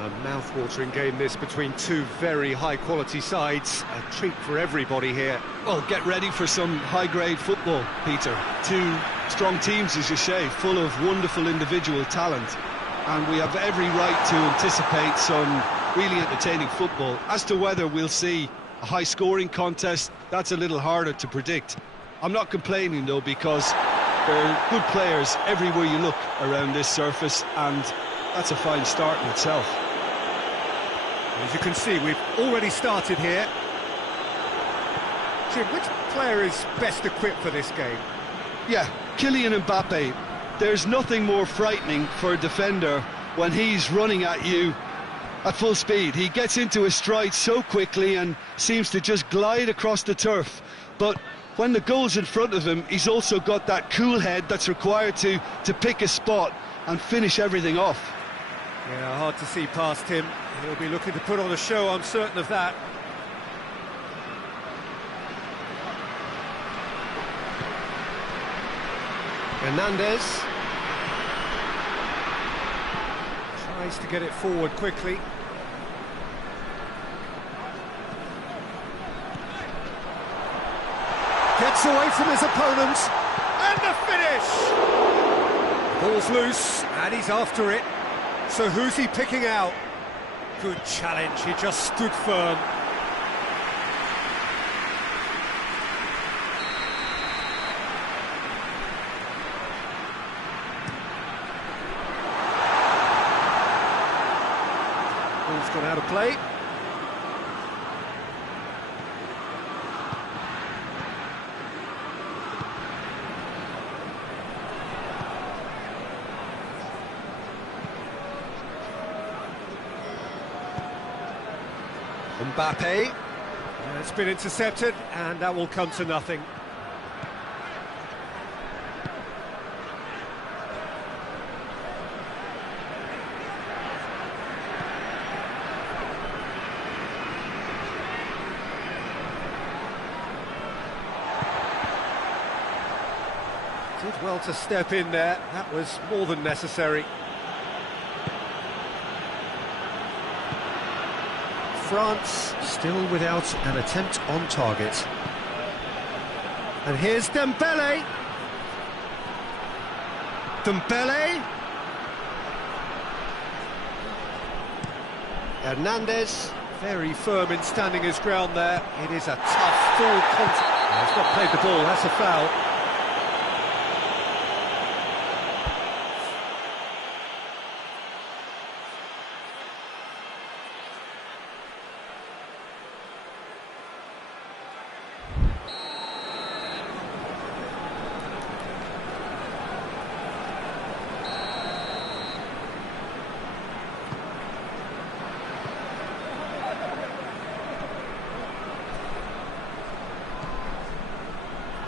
A mouth-watering game this between two very high-quality sides. A treat for everybody here. Well, get ready for some high-grade football, Peter. Two strong teams, as you say, full of wonderful individual talent. And we have every right to anticipate some really entertaining football. As to whether we'll see a high-scoring contest, that's a little harder to predict. I'm not complaining, though, because there are good players everywhere you look around this surface, and that's a fine start in itself. As you can see, we've already started here. Jim, which player is best equipped for this game? Yeah, Kylian Mbappe. There's nothing more frightening for a defender when he's running at you at full speed. He gets into his stride so quickly and seems to just glide across the turf. But when the goal's in front of him, he's also got that cool head that's required to pick a spot and finish everything off. Yeah, hard to see past him. He'll be looking to put on a show, I'm certain of that. Hernandez tries to get it forward quickly. Gets away from his opponents, and the finish! Ball's loose, and he's after it. So who's he picking out? Good challenge, he just stood firm. Ball's gone out of play. Mbappe. It's been intercepted, and that will come to nothing. Did well to step in there. That was more than necessary. France still without an attempt on target. And here's Dembele. Dembele. Hernandez, very firm in standing his ground there. It is a tough, full contact. He's not played the ball, that's a foul.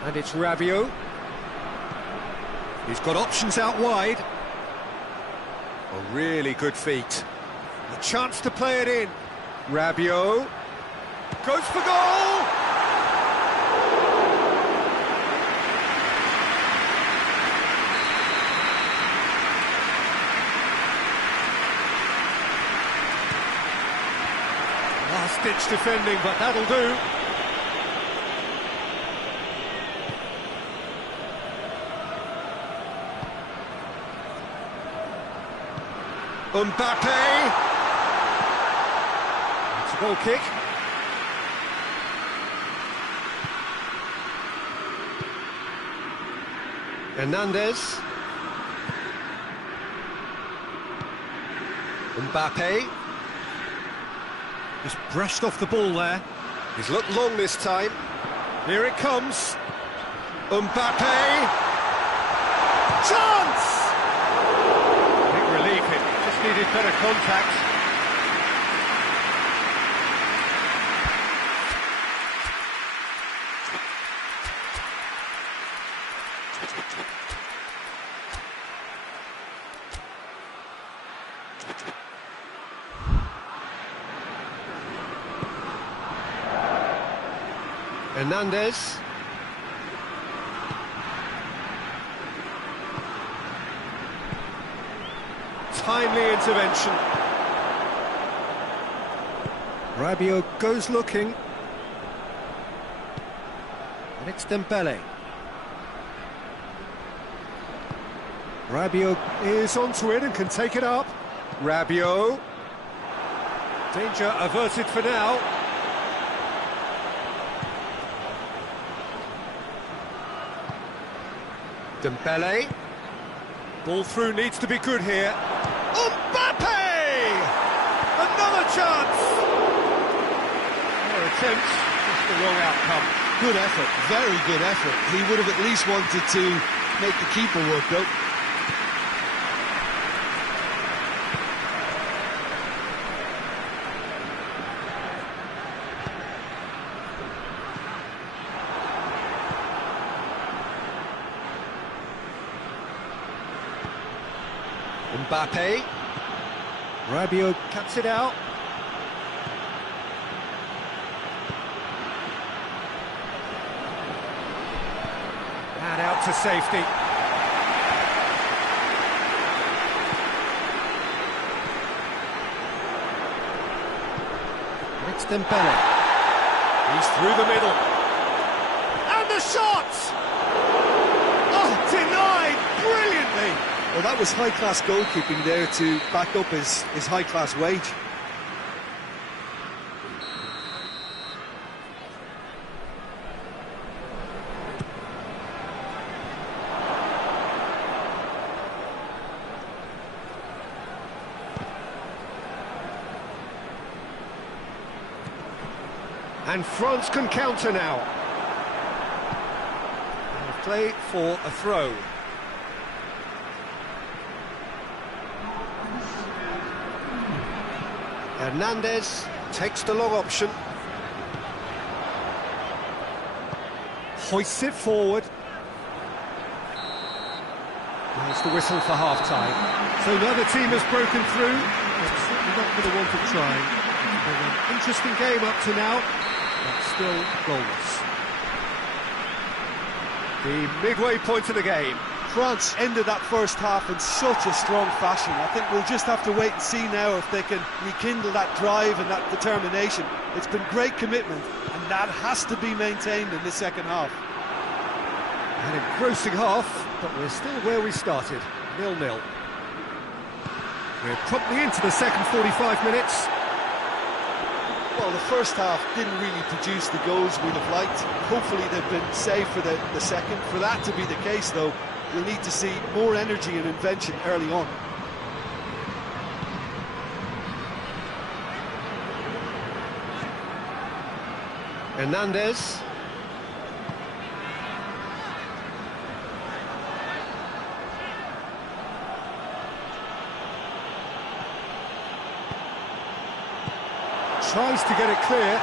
And it's Rabiot. He's got options out wide. A really good feat. A chance to play it in. Rabiot goes for goal! Last-ditch defending, but that'll do. Mbappe! It's a goal kick. Hernandez. Mbappe. Just brushed off the ball there. He's looked long this time. Here it comes. Mbappe! Chance! Relief, it just needed better contact. Hernandez. Timely intervention. Rabiot goes looking. And it's Dembele. Rabiot is onto it and can take it up. Rabiot. Danger averted for now. Dembele. Ball through needs to be good here. Mbappe! Another chance! More attempts, just the wrong outcome. Good effort, very good effort. He would have at least wanted to make the keeper work, though. Mbappe. Rabiot cuts it out. And out to safety. It's Dembele. He's through the middle. And the shot! Oh, denied brilliantly. Well, that was high-class goalkeeping there to back up his high-class wage. And France can counter now. And play for a throw. Hernandez takes the long option. Hoists it forward. There's the whistle for half-time. So another team has broken through. It's certainly not going to want to try. It's been an interesting game up to now, but still goalless. The midway point of the game. France ended that first half in such a strong fashion. I think we'll just have to wait and see now if they can rekindle that drive and that determination. It's been great commitment, and that has to be maintained in the second half. An engrossing half, but we're still where we started, 0-0. We're promptly into the second 45 minutes. Well, the first half didn't really produce the goals we'd have liked. Hopefully they've been saved for the second. For that to be the case, though, we'll need to see more energy and invention early on. Hernandez. Tries to get it clear.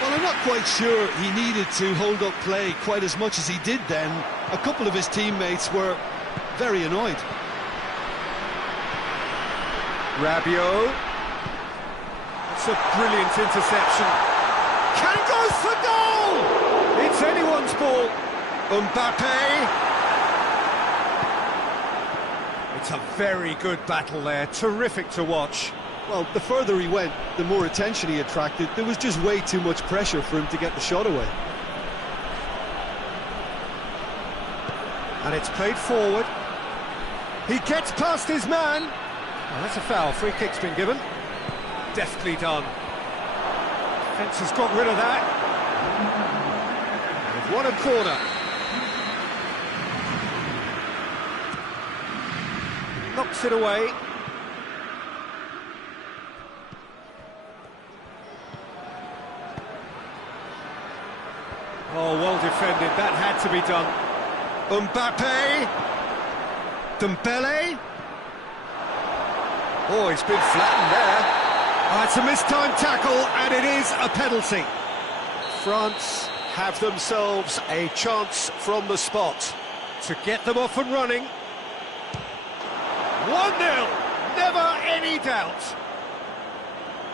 Well, I'm not quite sure he needed to hold up play quite as much as he did then. A couple of his teammates were very annoyed. Rabiot. It's a brilliant interception. Can go for goal! It's anyone's ball. Mbappe. It's a very good battle there. Terrific to watch. Well, the further he went, the more attention he attracted. There was just way too much pressure for him to get the shot away. And it's played forward. He gets past his man. Well, that's a foul. Free kick's been given. Deftly done. Defence has got rid of that. They've won a corner. Knocks it away. Oh, well defended. That had to be done. Mbappe. Dembele. Oh, he's been flattened there. Oh, it's a mistimed tackle, and it is a penalty. France have themselves a chance from the spot to get them off and running. 1-0, never any doubt.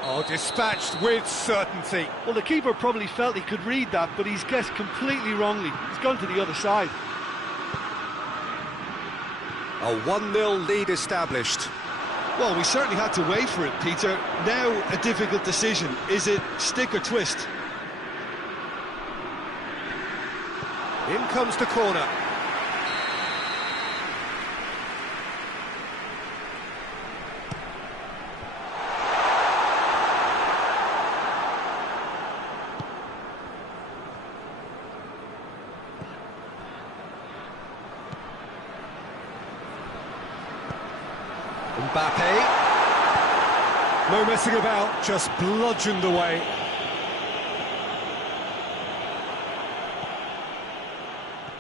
Oh, dispatched with certainty. Well, the keeper probably felt he could read that, but he's guessed completely wrongly. He's gone to the other side. A 1-0 lead established. Well, we certainly had to wait for it, Peter. Now a difficult decision. Is it stick or twist? In comes the corner. Mbappe. No messing about, just bludgeoned away.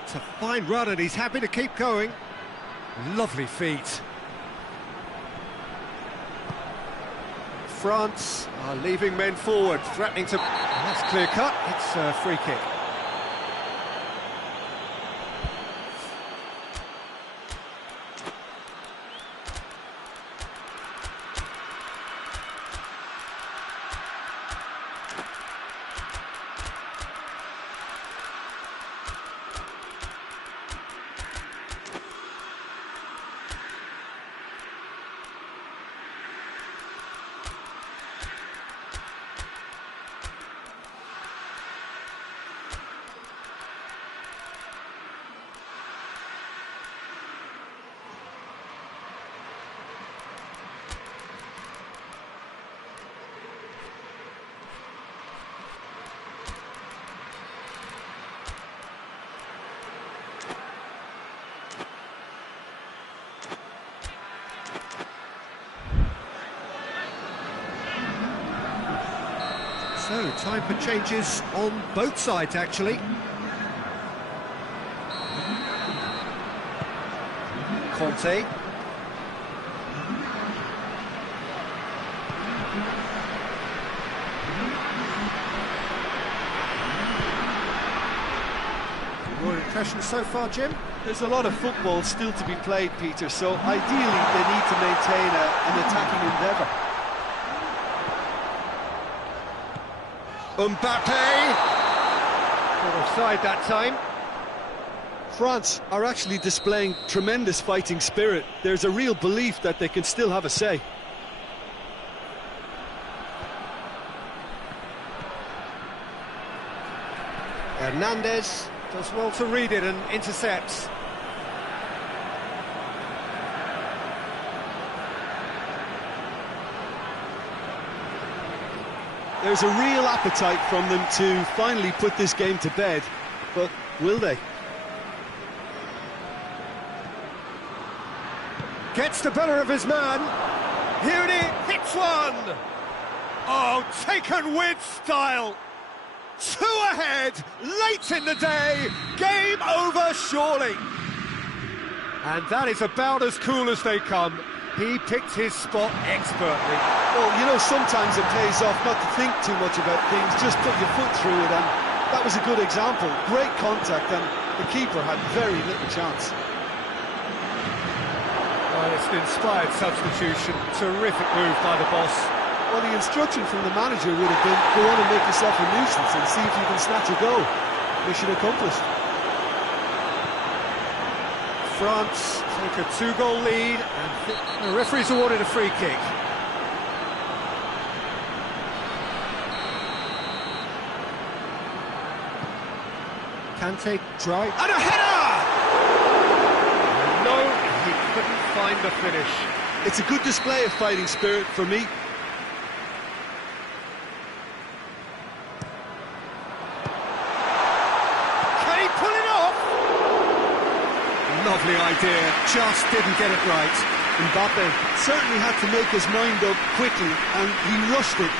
It's a fine run and he's happy to keep going. Lovely feet. France are leaving men forward, threatening to... That's clear cut, it's a free kick. So, time for changes on both sides, actually. Conte. Your impression so far, Jim? There's a lot of football still to be played, Peter, so ideally they need to maintain an attacking endeavour. Mbappe! Not offside that time. France are actually displaying tremendous fighting spirit. There's a real belief that they can still have a say. Hernandez does well to read it and intercepts. There's a real appetite from them to finally put this game to bed, but will they? Gets the better of his man. Here it is, hits one! Oh, taken with style! Two ahead, late in the day, game over surely. And that is about as cool as they come. He picked his spot expertly. Well, you know, sometimes it pays off not to think too much about things, just put your foot through it, and that was a good example. Great contact, and the keeper had very little chance. Well, it's an inspired substitution. Terrific move by the boss. Well, the instruction from the manager would have been, go on and make yourself a nuisance and see if you can snatch a goal. Mission accomplished. France take a two-goal lead, and the referee's awarded a free kick. Kante try, and a header! No, he couldn't find the finish. It's a good display of fighting spirit for me. Can he pull it off? Lovely idea, just didn't get it right. Mbappe certainly had to make his mind up quickly, and he rushed it.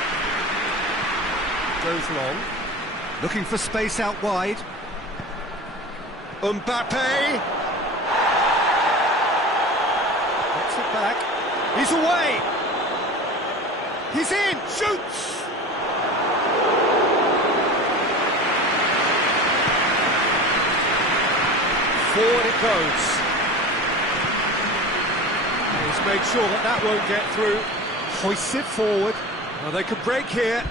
Goes long, looking for space out wide. Mbappe! Gets it back. He's away! He's in! Shoots! Forward it goes. He's made sure that that won't get through. Hoists it forward. Well, they could break here.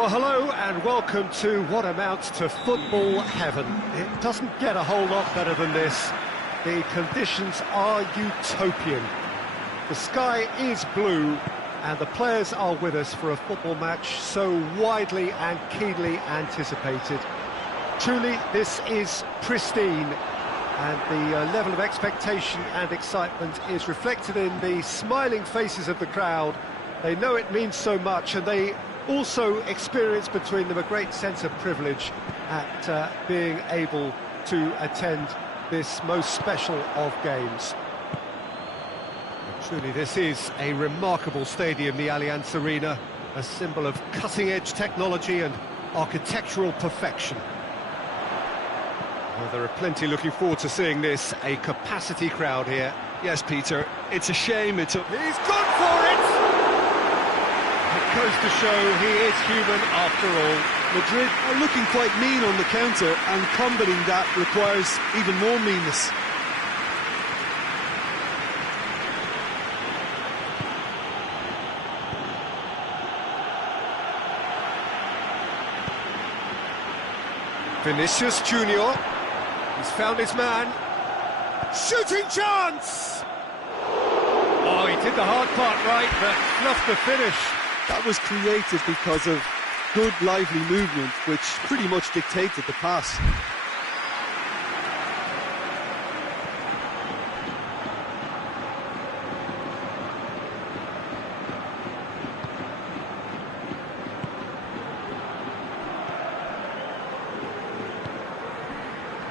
Well, hello and welcome to what amounts to football heaven. It doesn't get a whole lot better than this. The conditions are utopian. The sky is blue and the players are with us for a football match so widely and keenly anticipated. Truly, this is pristine, and the level of expectation and excitement is reflected in the smiling faces of the crowd. They know it means so much, and they also experience between them a great sense of privilege at being able to attend this most special of games. Truly, this is a remarkable stadium, the Allianz Arena, a symbol of cutting-edge technology and architectural perfection. Well, there are plenty looking forward to seeing this, a capacity crowd here. Yes, Peter, it's a shame He's gone for it! It goes to show he is human after all. Madrid are looking quite mean on the counter, and combating that requires even more meanness. Vinicius Junior, he's found his man. Shooting chance! Oh, he did the hard part right, but fluffed the finish. That was created because of good, lively movement, which pretty much dictated the pass.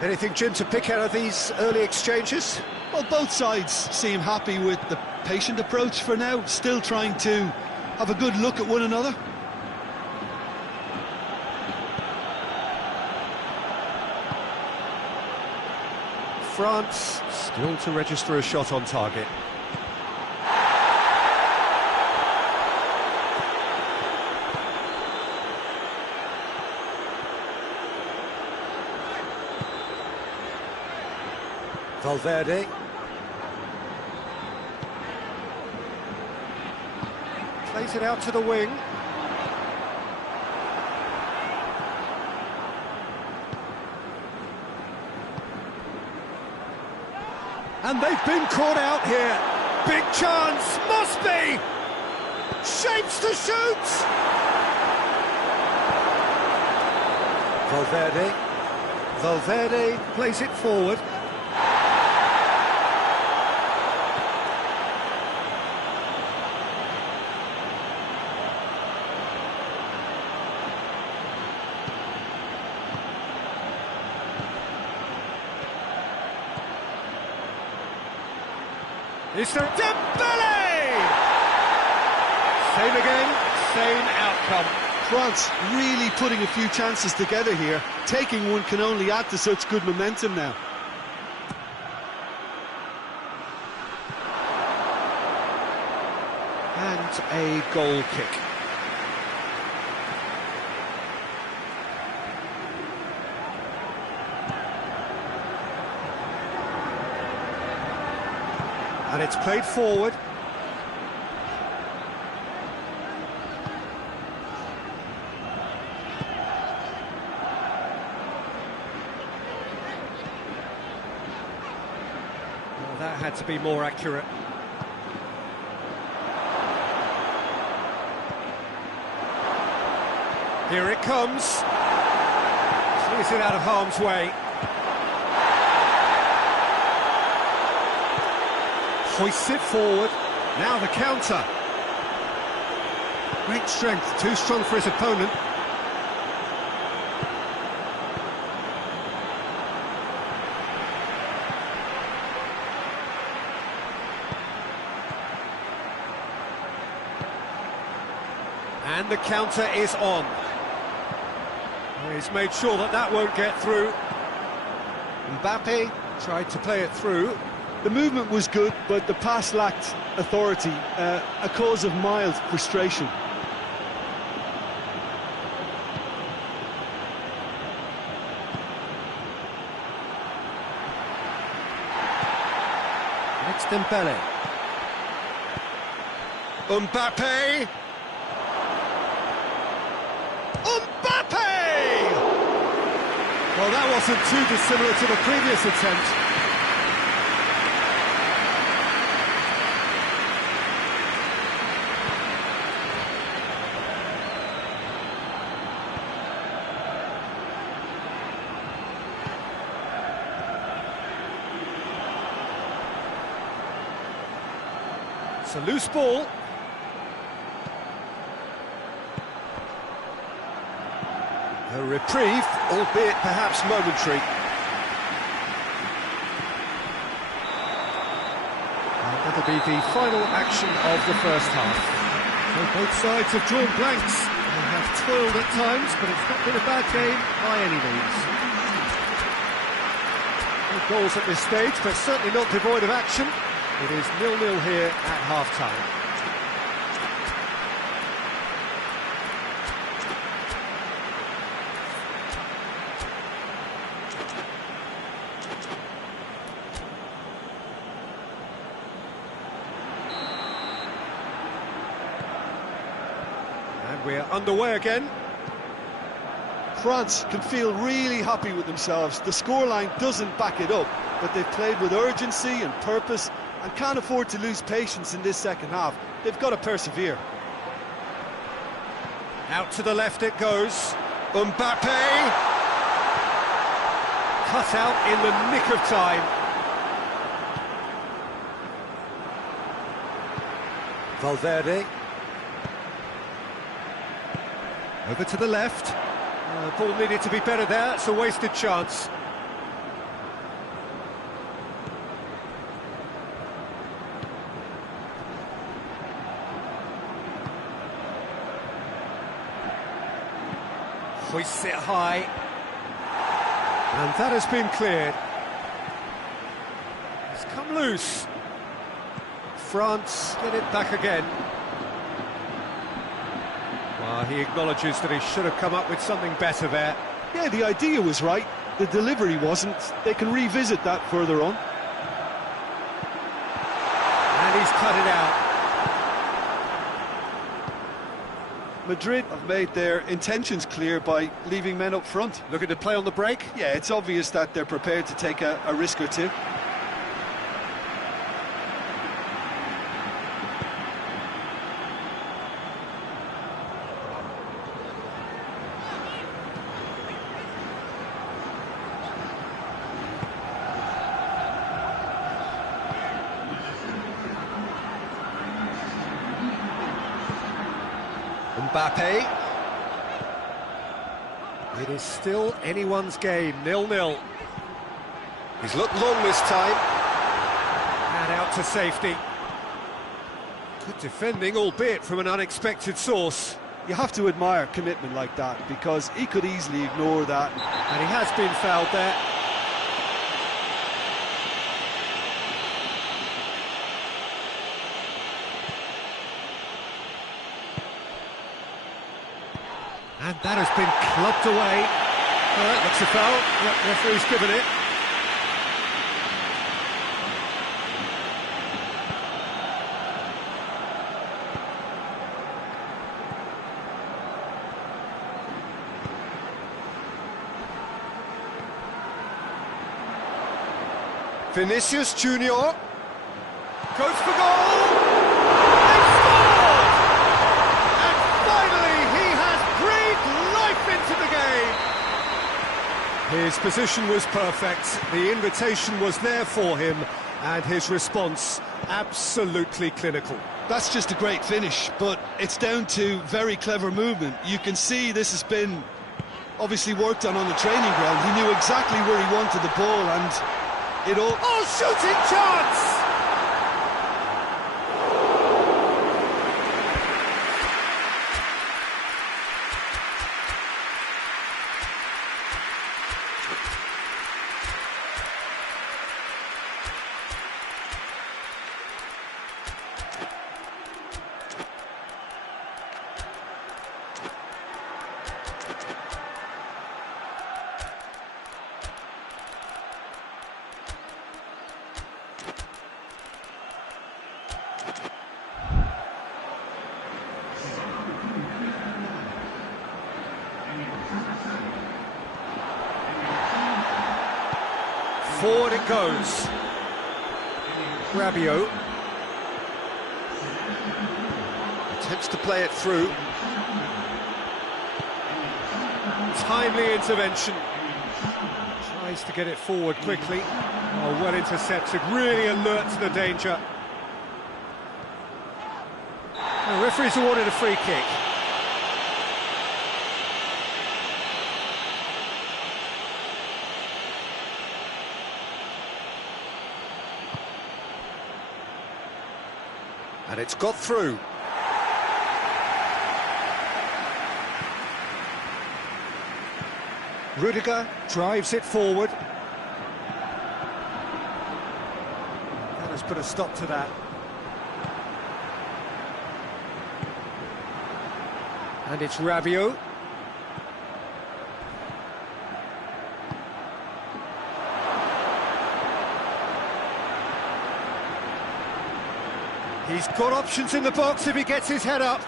Anything, Jim, to pick out of these early exchanges? Well, both sides seem happy with the patient approach for now, still trying to have a good look at one another. France still to register a shot on target. Valverde. Plays it out to the wing. And they've been caught out here. Big chance, must be! Shapes to shoot! Valverde plays it forward. It's the Dembele! Same again, same outcome. France really putting a few chances together here. Taking one can only add to such good momentum now. And a goal kick. And it's played forward. Well, that had to be more accurate. Here it comes. Clears it out of harm's way. Hoists it forward, now the counter. Great strength, too strong for his opponent. And the counter is on. He's made sure that that won't get through. Mbappe tried to play it through. The movement was good, but the pass lacked authority, a cause of mild frustration. It's Dembele. Mbappe! Well, that wasn't too dissimilar to the previous attempt. It's a loose ball. A reprieve, albeit perhaps momentary. And that'll be the final action of the first half. So both sides have drawn blanks. They have toiled at times, but it's not been a bad game by any means. No goals at this stage, but certainly not devoid of action. It is 0-0 here at half-time. And we're underway again. France can feel really happy with themselves. The scoreline doesn't back it up, but they've played with urgency and purpose and can't afford to lose patience in this second half. They've got to persevere. Out to the left it goes. Mbappe! Cut out in the nick of time. Valverde. Over to the left. Ball needed to be better there, it's a wasted chance. Hoists it high. And that has been cleared. It's come loose. France get it back again. Well, he acknowledges that he should have come up with something better there. Yeah, the idea was right, the delivery wasn't. They can revisit that further on. And he's cut it out. Madrid have made their intentions clear by leaving men up front. Looking to play on the break? Yeah, it's obvious that they're prepared to take a risk or two. Mbappe. It is still anyone's game, 0-0. He's looked long this time. And out to safety. Good defending, albeit from an unexpected source. You have to admire commitment like that, because he could easily ignore that. And he has been fouled there. And that has been clubbed away. That looks a foul. Yep, referee's given it. Vinicius Junior goes for goal. They scored! And finally he has breathed life into the game. His position was perfect, the invitation was there for him, and his response absolutely clinical. That's just a great finish, but it's down to very clever movement. You can see this has been obviously worked on the training ground. He knew exactly where he wanted the ball, and it all... Oh, shooting chance! Forward it goes. Rabiot attempts to play it through. Timely intervention. Tries to get it forward quickly. Oh, well intercepted, really alert to the danger. The referee's awarded a free kick. And it's got through. Rudiger drives it forward. That has put a stop to that. And it's Rabiot. He's got options in the box if he gets his head up.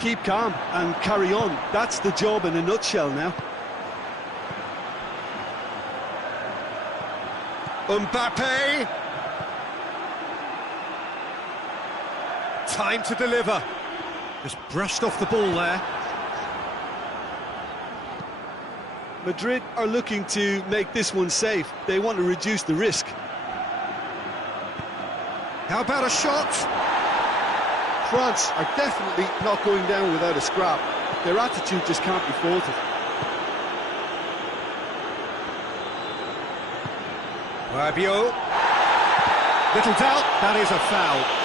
Keep calm and carry on. That's the job in a nutshell now. Mbappe. Time to deliver. Just brushed off the ball there. Madrid are looking to make this one safe. They want to reduce the risk. How about a shot? France are definitely not going down without a scrap. Their attitude just can't be faulted. Rabiot. Little doubt, that is a foul.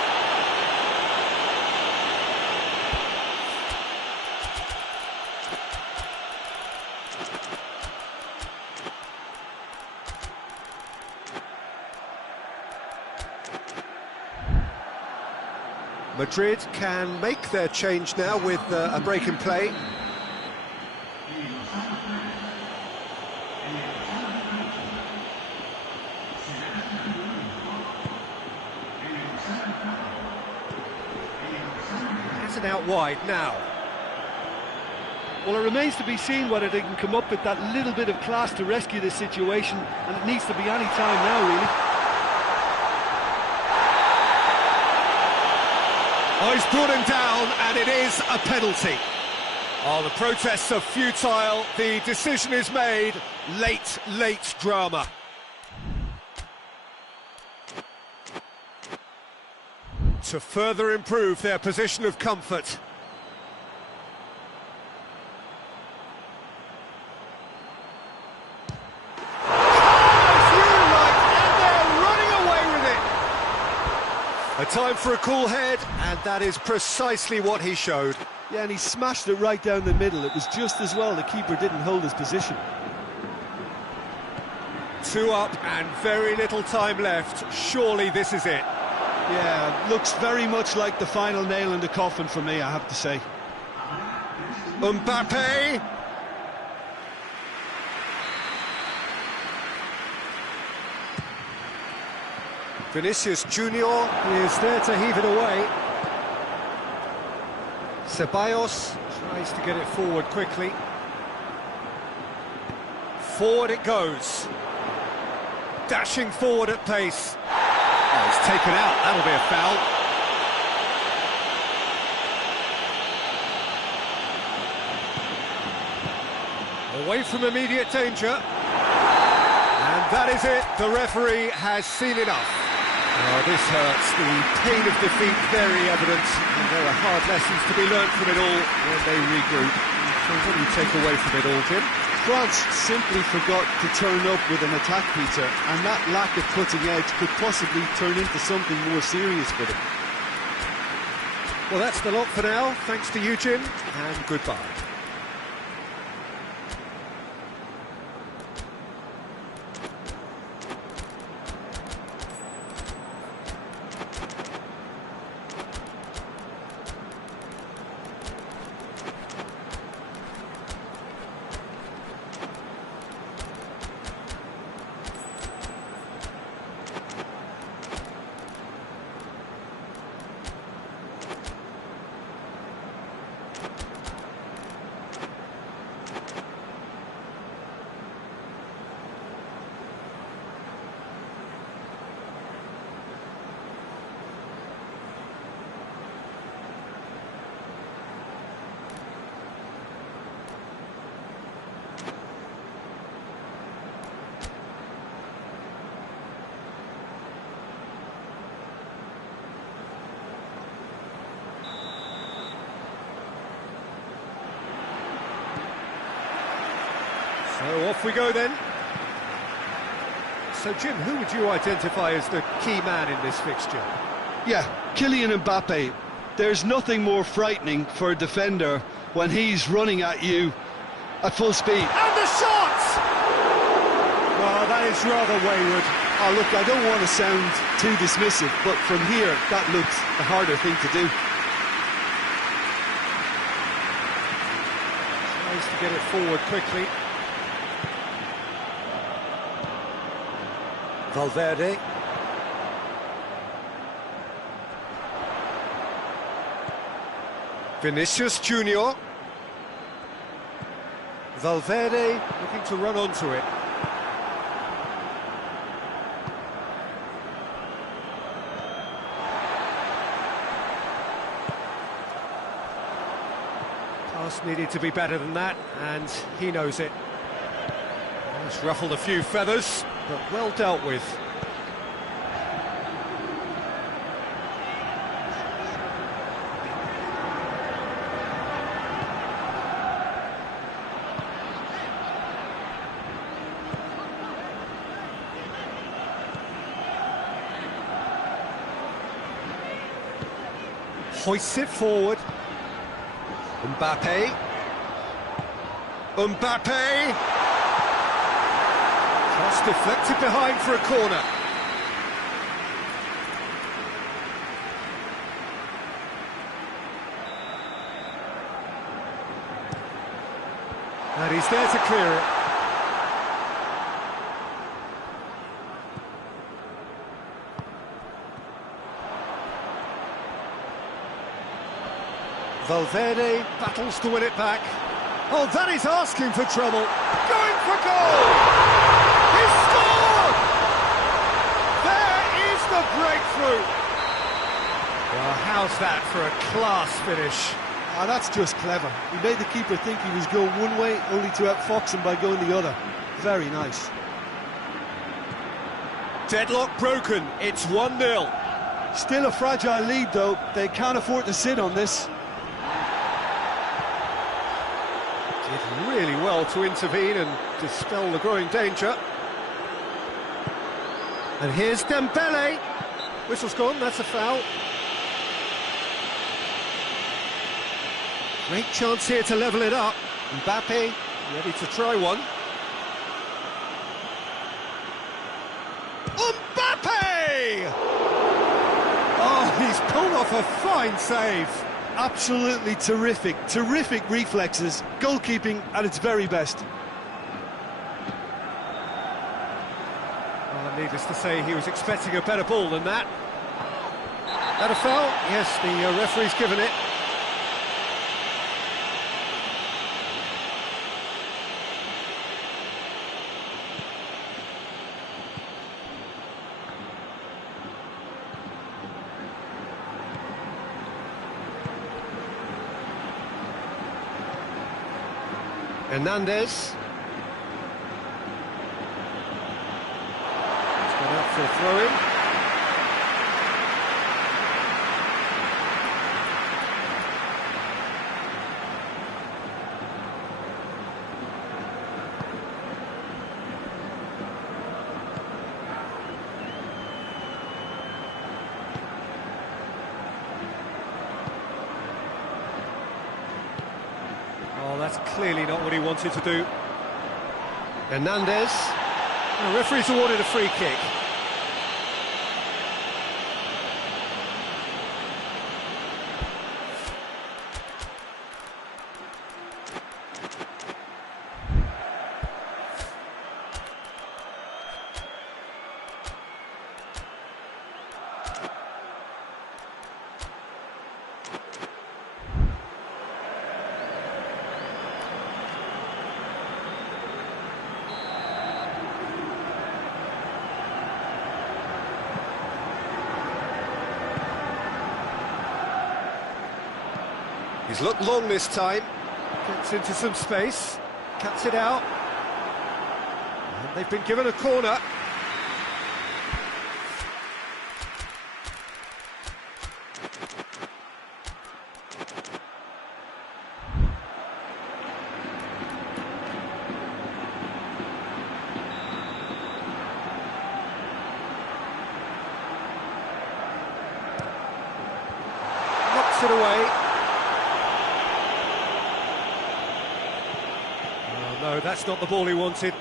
Madrid can make their change now with a break in play. Has it out wide now. Well, it remains to be seen whether they can come up with that little bit of class to rescue this situation, and it needs to be any time now, really. Oh, he's brought him down, and it is a penalty. Oh, the protests are futile. The decision is made. Late drama. To further improve their position of comfort. A time for a cool head, and that is precisely what he showed. Yeah, and he smashed it right down the middle. It was just as well the keeper didn't hold his position. 2 up and very little time left. Surely this is it. Yeah, looks very much like the final nail in the coffin for me, I have to say. Mbappe. Vinicius Junior is there to heave it away. Ceballos tries to get it forward quickly. Forward it goes. Dashing forward at pace. Oh, he's taken out, that'll be a foul. Away from immediate danger. And that is it, the referee has seen enough. Oh, this hurts. The pain of defeat very evident, and there are hard lessons to be learnt from it all when they regroup. So what do you take away from it all, Jim? France simply forgot to turn up with an attack, Peter, and that lack of cutting edge could possibly turn into something more serious for them. Well, that's the lot for now. Thanks to you, Jim, and goodbye. So off we go then. So Jim, who would you identify as the key man in this fixture? Yeah, Kylian Mbappe. There's nothing more frightening for a defender when he's running at you at full speed. And the shot! Oh, that is rather wayward. Oh, look, I don't want to sound too dismissive, but from here, that looks the harder thing to do. Tries to get it forward quickly. Valverde. Vinicius Junior. Valverde looking to run onto it. Pass needed to be better than that, and he knows it. It's ruffled a few feathers, but well dealt with. Hoists it forward. Mbappe. Mbappe! Cross deflected behind for a corner. And he's there to clear it. Valverde battles to win it back. Oh, that is asking for trouble. Going for goal! He scored! There is the breakthrough. Well, how's that for a class finish? Ah, that's just clever. He made the keeper think he was going one way, only to outfox him by going the other. Very nice. Deadlock broken. It's 1-0. Still a fragile lead, though. They can't afford to sit on this. Did really well to intervene and dispel the growing danger. And here's Dembele. Whistle's gone, that's a foul. Great chance here to level it up. Mbappe ready to try one. Mbappe! Oh, he's pulled off a fine save. Absolutely terrific, terrific reflexes, goalkeeping at its very best. Well, needless to say, he was expecting a better ball than that. That a foul? Yes, the referee's given it. Hernandez. He's gone out for a throw-in. Oh, that's clearly not what he wanted to do. Hernandez. The referee's awarded a free kick. He's looked long this time, gets into some space, cuts it out, and they've been given a corner. it away. Oh, no, that's not the ball he wanted.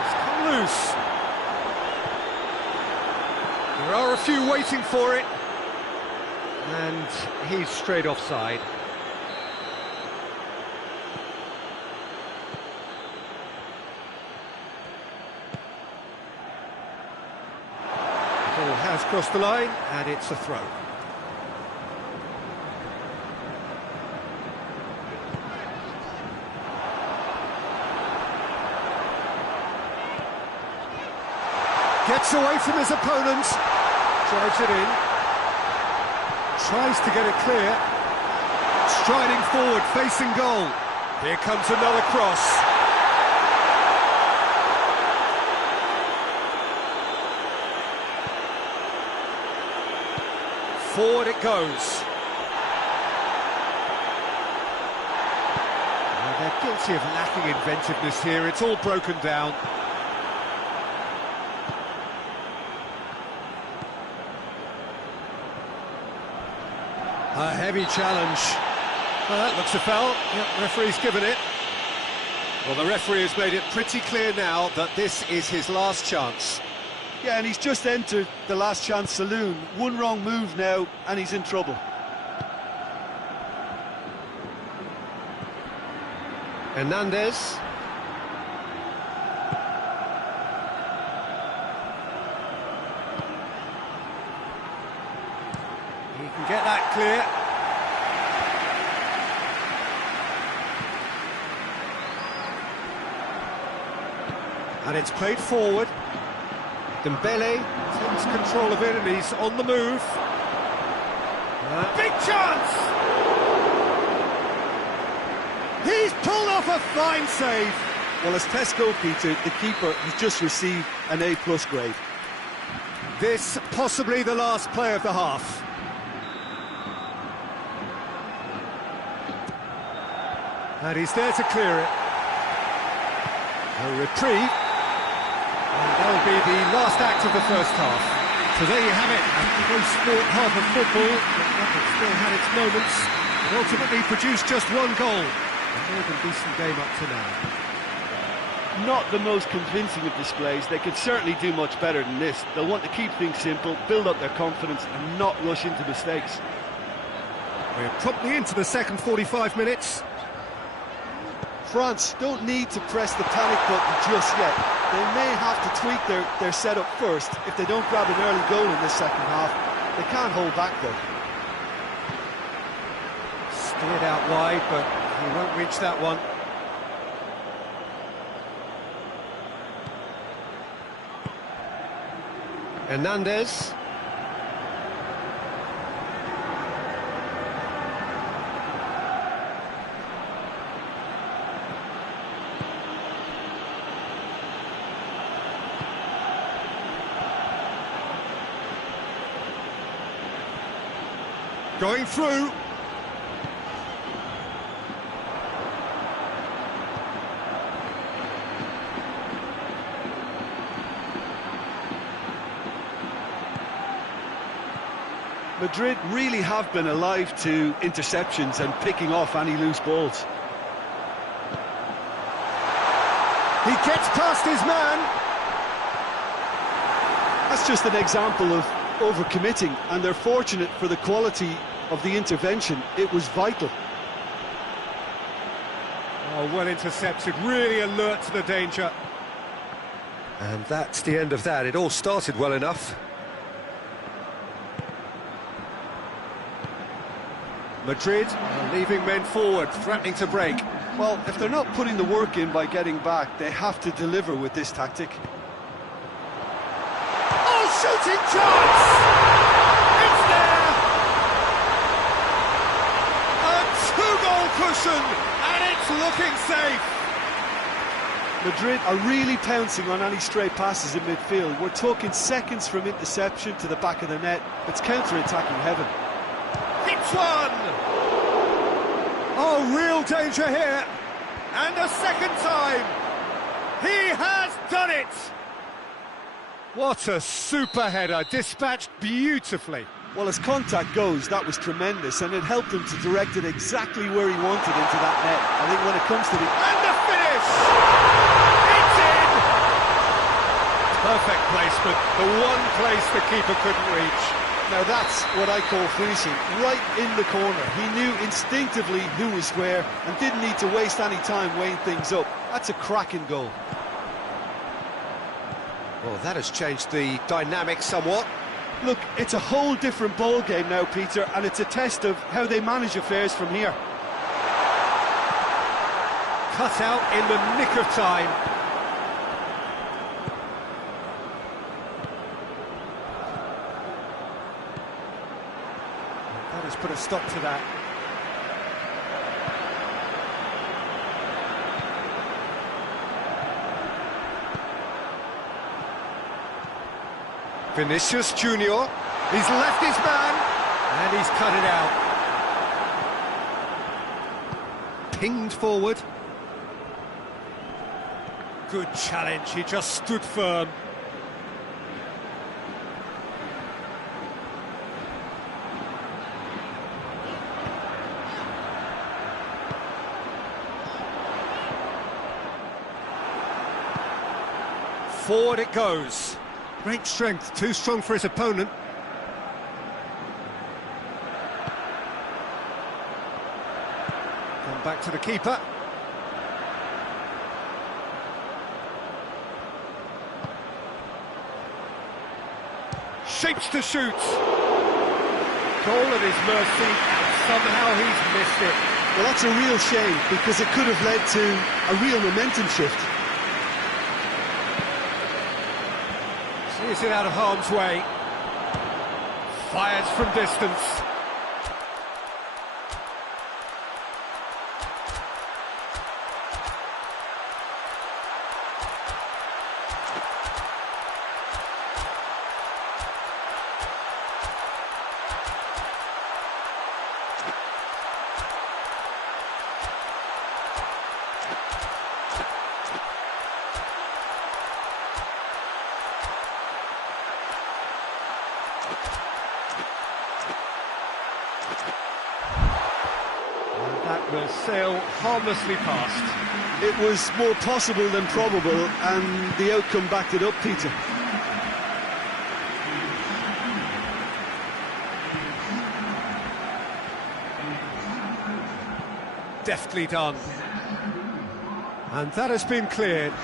It's come loose. There are a few waiting for it. And he's straight offside. The ball has crossed the line, and it's a throw. Gets away from his opponent, drives it in, tries to get it clear, striding forward, facing goal. Here comes another cross. Forward it goes. Oh, they're guilty of lacking inventiveness here, it's all broken down. A heavy challenge. Well, that looks a foul. Yep, referee's given it. Well, the referee has made it pretty clear now that this is his last chance. Yeah, and he's just entered the last chance saloon. One wrong move now, and he's in trouble. Hernandez. He can get that clear. And it's played forward. Dembele takes control of it and he's on the move. Big chance! He's pulled off a fine save. Well, as Tesco, Peter, the keeper has just received an A+ grade. This possibly the last play of the half. And he's there to clear it. A reprieve. And that'll be the last act of the first half. So there you have it, a close-sport half of football, but still had its moments, and ultimately produced just one goal. A more than decent game up to now. Not the most convincing of displays. They could certainly do much better than this. They'll want to keep things simple, build up their confidence, and not rush into mistakes. We're promptly into the second 45 minutes. France don't need to press the panic button just yet. They may have to tweak their setup first if they don't grab an early goal in this second half. They can't hold back though. Steered out wide, but he won't reach that one. Hernandez. Going through. Madrid really have been alive to interceptions and picking off any loose balls. He gets past his man. That's just an example of overcommitting, and they're fortunate for the quality of the intervention. It was vital. Oh, well intercepted, really alert to the danger. And that's the end of that. It all started well enough. Madrid are leaving men forward, threatening to break. Well, if they're not putting the work in by getting back, they have to deliver with this tactic. Oh, shooting chance! It's there! A two-goal cushion, and it's looking safe. Madrid are really pouncing on any stray passes in midfield. We're talking seconds from interception to the back of the net. It's counter-attacking heaven. Hits one! Oh, real danger here. And a second time. He has done it! What a super header, dispatched beautifully. Well, as contact goes, that was tremendous, and it helped him to direct it exactly where he wanted into that net. I think when it comes to the... And the finish! It's in! Perfect placement, the one place the keeper couldn't reach. Now that's what I call finishing, right in the corner. He knew instinctively who was where and didn't need to waste any time weighing things up. That's a cracking goal. Well, that has changed the dynamic somewhat. Look, it's a whole different ball game now, Peter, and it's a test of how they manage affairs from here. Cut out in the nick of time. That has put a stop to that. Vinicius Junior, he's left his man, and he's cut it out. Pinged forward. Good challenge, he just stood firm. Forward it goes. Great strength, too strong for his opponent. Come back to the keeper. Shapes to shoot. Goal at his mercy, and somehow he's missed it. Well, that's a real shame, because it could have led to a real momentum shift. Is it out of harm's way? Fires from distance. Will sail harmlessly past. It was more possible than probable, and the outcome backed it up, Peter. Deftly done. And that has been cleared.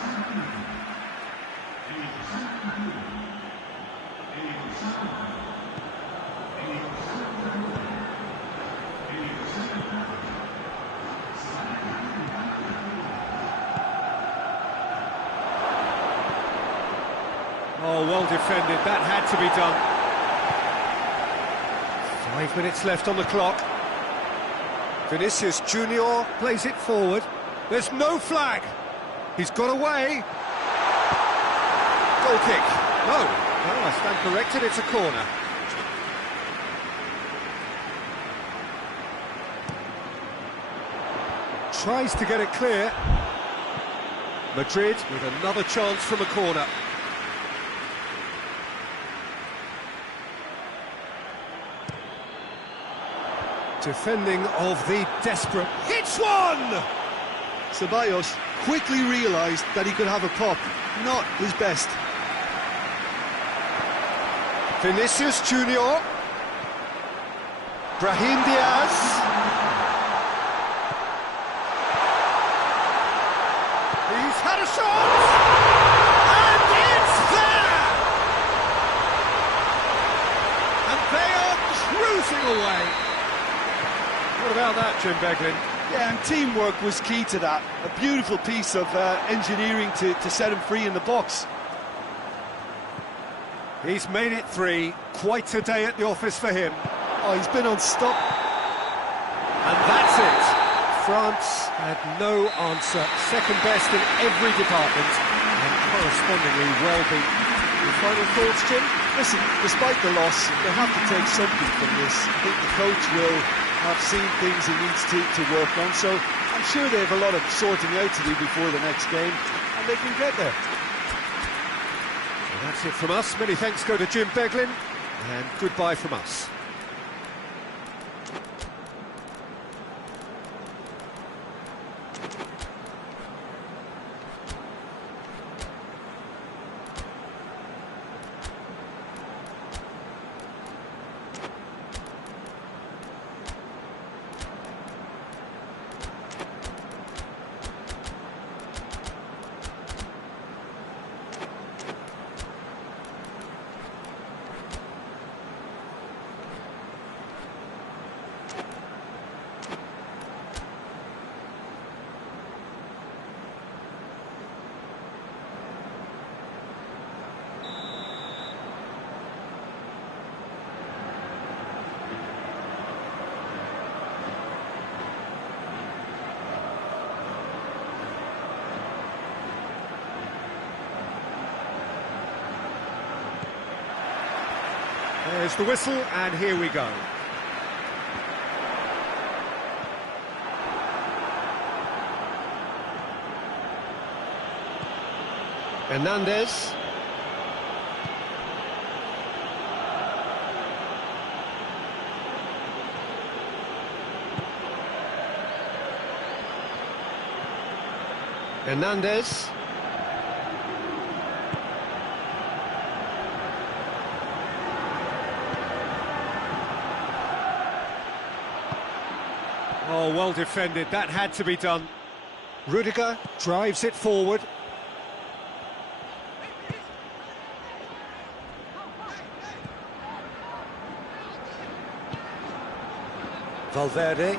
Oh, well defended, that had to be done. 5 minutes left on the clock. Vinicius Junior plays it forward. There's no flag. He's got away. Goal kick. No, I stand corrected, it's a corner. Tries to get it clear. Madrid with another chance from a corner. Defending of the desperate. Hits one! Pes5avts quickly realised that he could have a pop. Not his best. Vinicius Junior. Brahim Diaz. He's had a shot! And it's there! And they are cruising away. What about that, Jim Beglin? Yeah, and teamwork was key to that. A beautiful piece of engineering to set him free in the box. He's made it 3. Quite a day at the office for him. Oh, he's been unstopped. And that's it. France had no answer. Second best in every department and correspondingly well beaten. Your final thoughts, Jim? Listen, despite the loss, they have to take something from this. I think the coach will have seen things he needs to work on, so I'm sure they have a lot of sorting out to do before the next game, and they can get there. That's it from us. Many thanks go to Jim Beglin, and goodbye from us. There's the whistle, and here we go. Hernandez. Hernandez. Oh, well defended. That had to be done. Rudiger drives it forward. Valverde.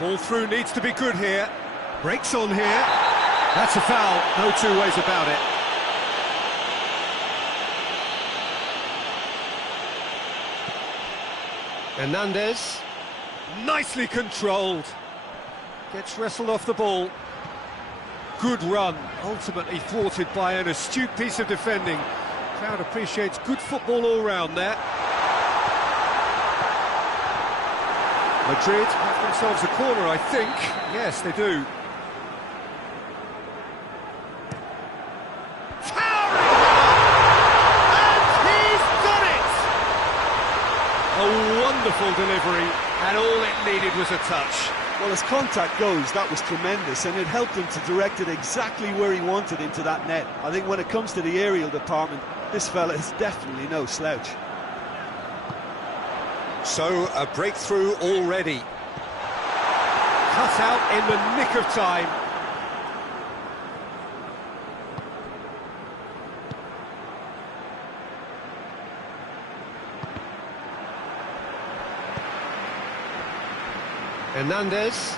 Ball through needs to be good here. Breaks on here. That's a foul. No two ways about it. Hernandez. Nicely controlled. Gets wrestled off the ball. Good run, ultimately thwarted by an astute piece of defending. Crowd appreciates good football all round there. Madrid have themselves a corner, I think. Yes, they do. A wonderful delivery, and all it needed was a touch. Well, as contact goes, that was tremendous, and it helped him to direct it exactly where he wanted into that net. I think when it comes to the aerial department, this fella is definitely no slouch. So, a breakthrough already. Cut out in the nick of time. Hernandez.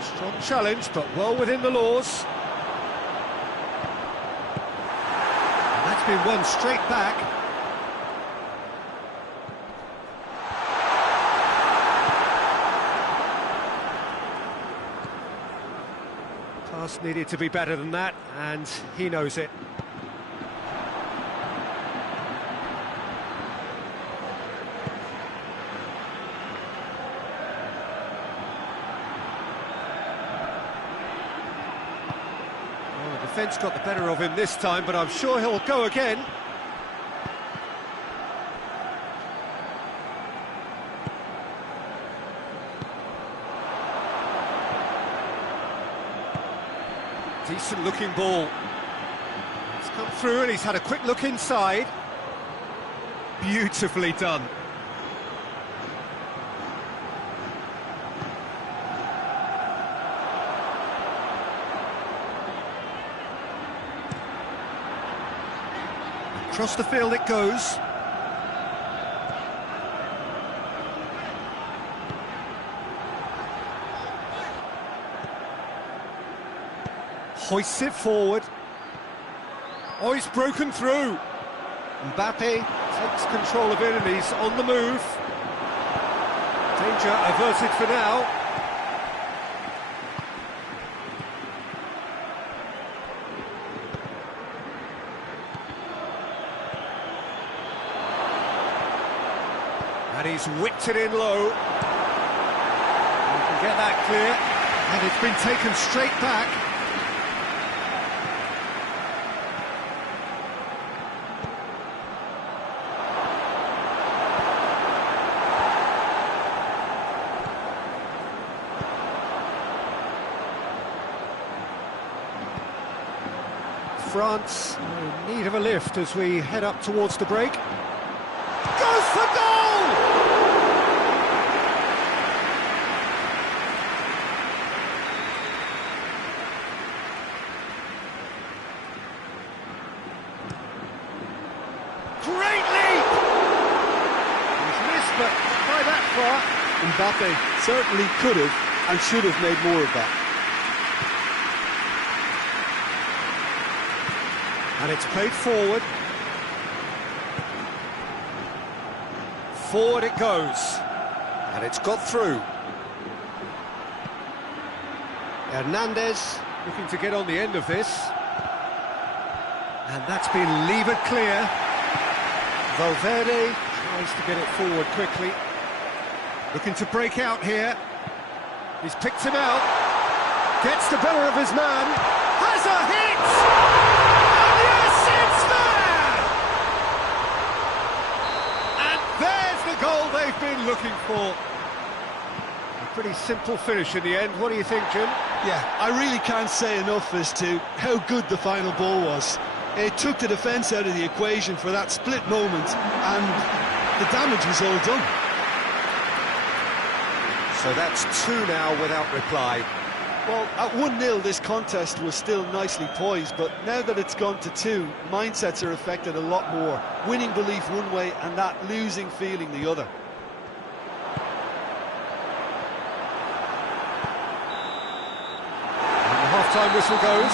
Strong challenge, but well within the laws. And that's been won straight back. Pass needed to be better than that, and he knows it. Defence got the better of him this time, but I'm sure he'll go again. Decent looking ball. It's come through and he's had a quick look inside. Beautifully done. Across the field it goes. Hoists it forward. Oh, he's broken through. Mbappe takes control of it and he's on the move. Danger averted for now. And he's whipped it in low. You can get that clear. And it's been taken straight back. France in need of a lift as we head up towards the break. Goes for goal! Great leap! He's missed, but not by that far. Mbappe certainly could have and should have made more of that. And it's played forward. Forward it goes. And it's got through. Hernandez looking to get on the end of this. And that's been levered clear. Valverde tries to get it forward quickly. Looking to break out here. He's picked him out. Gets the better of his man. Has a hit! Goal they've been looking for. A pretty simple finish in the end. What do you think, Jim? Yeah, I really can't say enough as to how good the final ball was. It took the defence out of the equation for that split moment, and the damage was all done. So that's 2 now without reply. Well, at 1-0 this contest was still nicely poised, but now that it's gone to 2, mindsets are affected a lot more. Winning belief one way and that losing feeling the other. And the half-time whistle goes.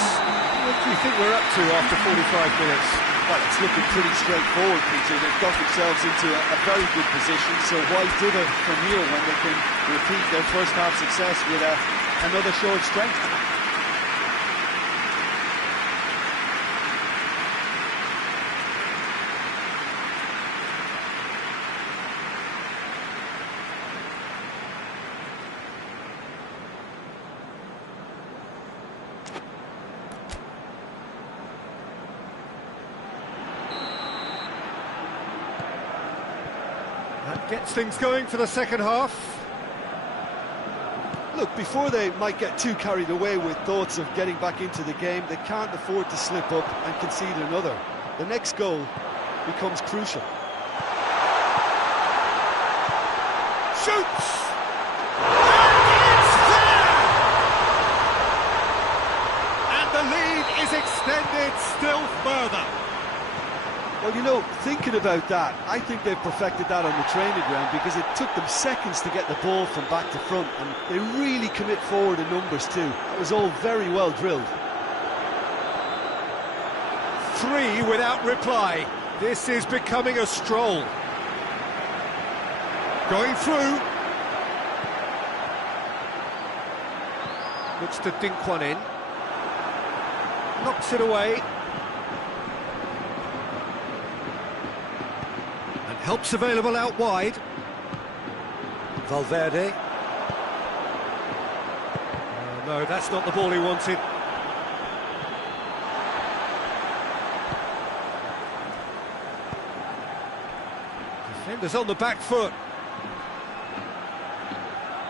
What do you think we're up to after 45 minutes? Well, it's looking pretty straightforward, Peter. They've got themselves into a very good position, so why dither from here when they can repeat their first half success with another show of strength? That gets things going for the second half. Look, before they might get too carried away with thoughts of getting back into the game, they can't afford to slip up and concede another. The next goal becomes crucial. Shoots! And it's there! And the lead is extended still further. Well, you know, thinking about that, I think they've perfected that on the training ground because it took them seconds to get the ball from back to front, and they really commit forward in numbers too. It was all very well drilled. 3 without reply. This is becoming a stroll. Going through. Looks to dink one in. Knocks it away. Help's available out wide. Valverde. No, that's not the ball he wanted. Defenders on the back foot.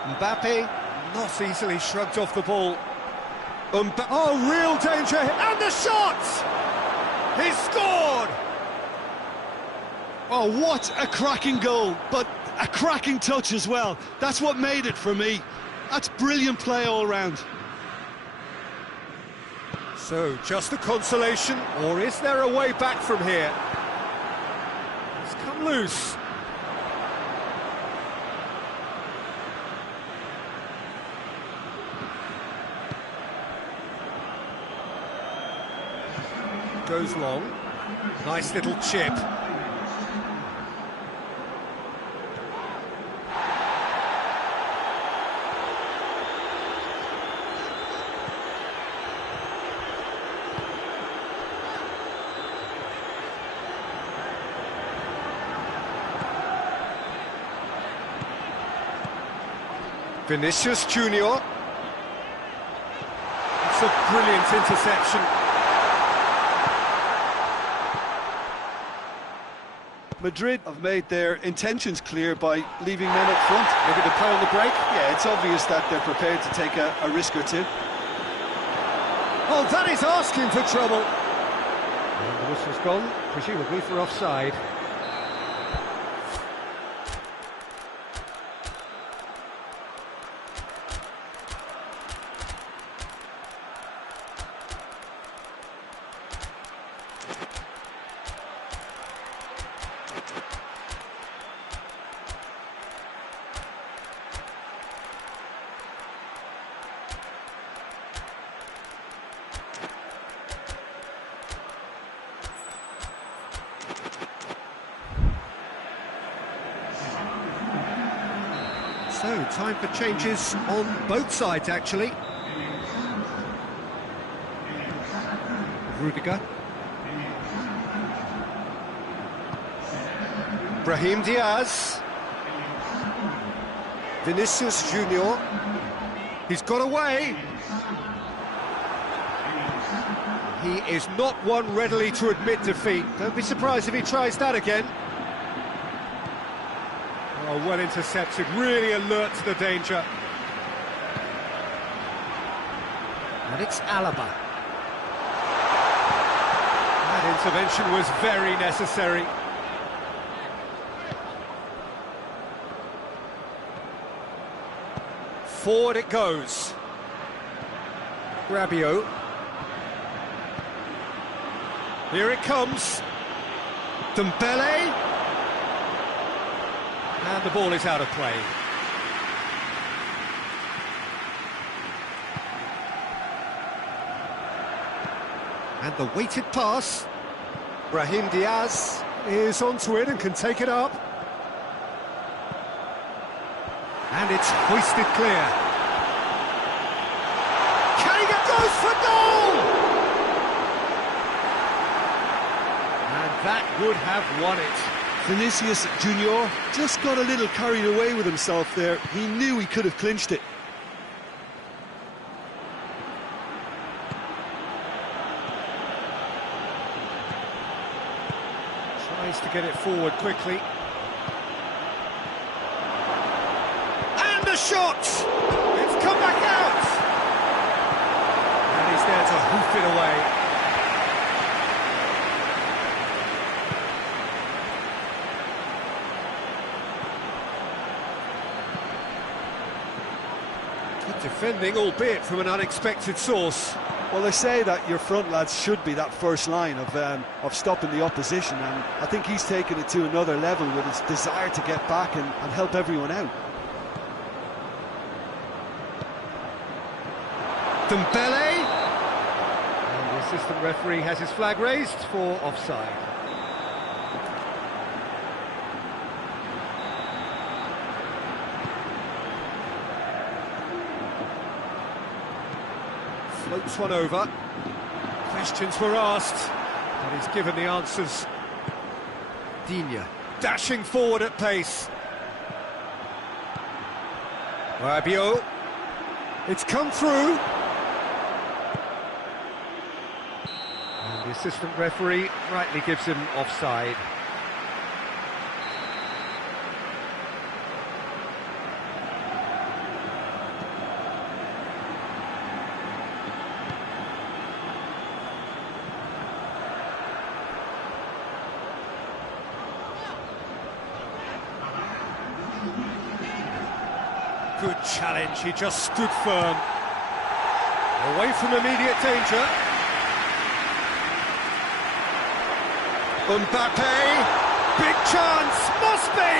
Mbappe not easily shrugged off the ball. Oh, real danger! And the shot! He's scored! Oh, what a cracking goal, but a cracking touch as well. That's what made it for me. That's brilliant play all round. So, just a consolation, or is there a way back from here? It's come loose. Goes long. Nice little chip. Vinicius Junior. It's a brilliant interception. Madrid have made their intentions clear by leaving men up front. Maybe the play on the break. Yeah, it's obvious that they're prepared to take a risk or two. Oh, that is asking for trouble. And the whistle's gone, presumably for offside. So, time for changes on both sides, actually. Rudiger. Brahim Diaz. Vinicius Junior. He's got away. He is not one readily to admit defeat. Don't be surprised if he tries that again. Oh, well intercepted, really alert to the danger. And it's Alaba. That intervention was very necessary. Forward it goes. Rabiot. Here it comes. Dembele. And the ball is out of play. And the weighted pass. Brahim Diaz is onto it and can take it up. And it's hoisted clear. Kane goes for goal! And that would have won it. Vinicius Junior just got a little carried away with himself there. He knew he could have clinched it. Tries to get it forward quickly. And the shot! It's come back out! And he's there to hoof it away. Defending, albeit from an unexpected source. Well, they say that your front lads should be that first line of stopping the opposition, and I think he's taken it to another level with his desire to get back and help everyone out. Dembele! And the assistant referee has his flag raised for offside. Floats one over. Questions were asked, but he's given the answers. Digne dashing forward at pace. Rabiot. It's come through. And the assistant referee rightly gives him offside. Good challenge, he just stood firm. Away from immediate danger. Mbappe, big chance, must be!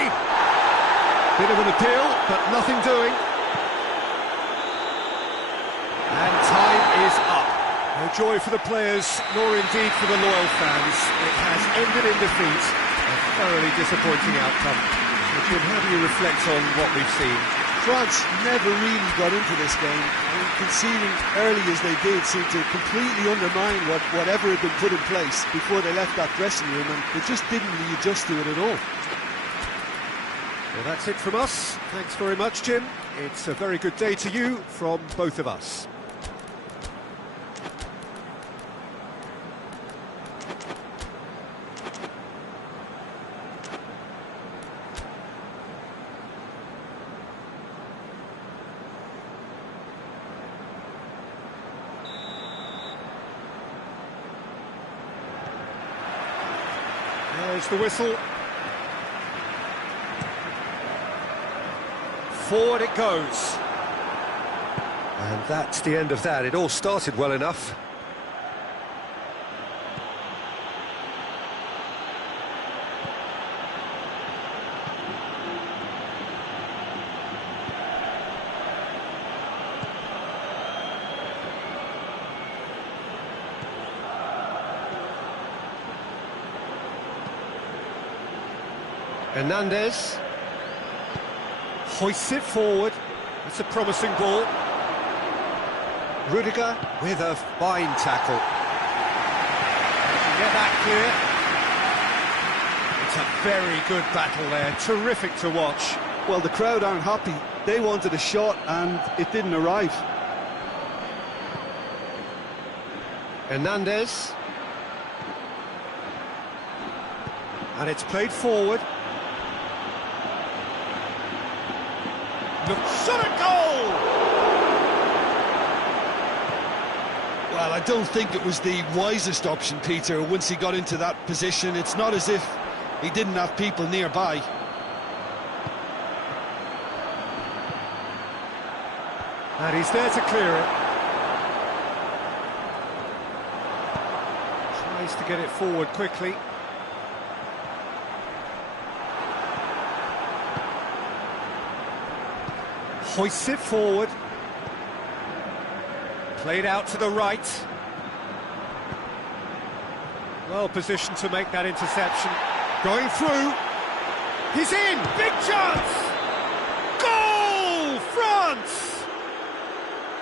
Bit of an appeal, but nothing doing. And time is up. No joy for the players, nor indeed for the loyal fans. It has ended in defeat. A thoroughly disappointing outcome. Jim, how do you reflect on what we've seen? France never really got into this game. I mean, conceding early as they did seemed to completely undermine whatever had been put in place before they left that dressing room, and they just didn't really adjust to it at all. Well, that's it from us. Thanks very much, Jim. It's a very good day to you from both of us. There's the whistle. Forward it goes. And that's the end of that. It all started well enough. Hernandez hoists it forward. It's a promising ball. Rudiger with a fine tackle. Get that clear. It's a very good battle there. Terrific to watch. Well, the crowd aren't happy. They wanted a shot and it didn't arrive. Hernandez. And it's played forward. Shot a goal! Well, I don't think it was the wisest option, Peter, once he got into that position. It's not as if he didn't have people nearby. And he's there to clear it. Tries to get it forward quickly. Hoists it forward. Played out to the right. Well positioned to make that interception. Going through. He's in! Big chance! Goal! France!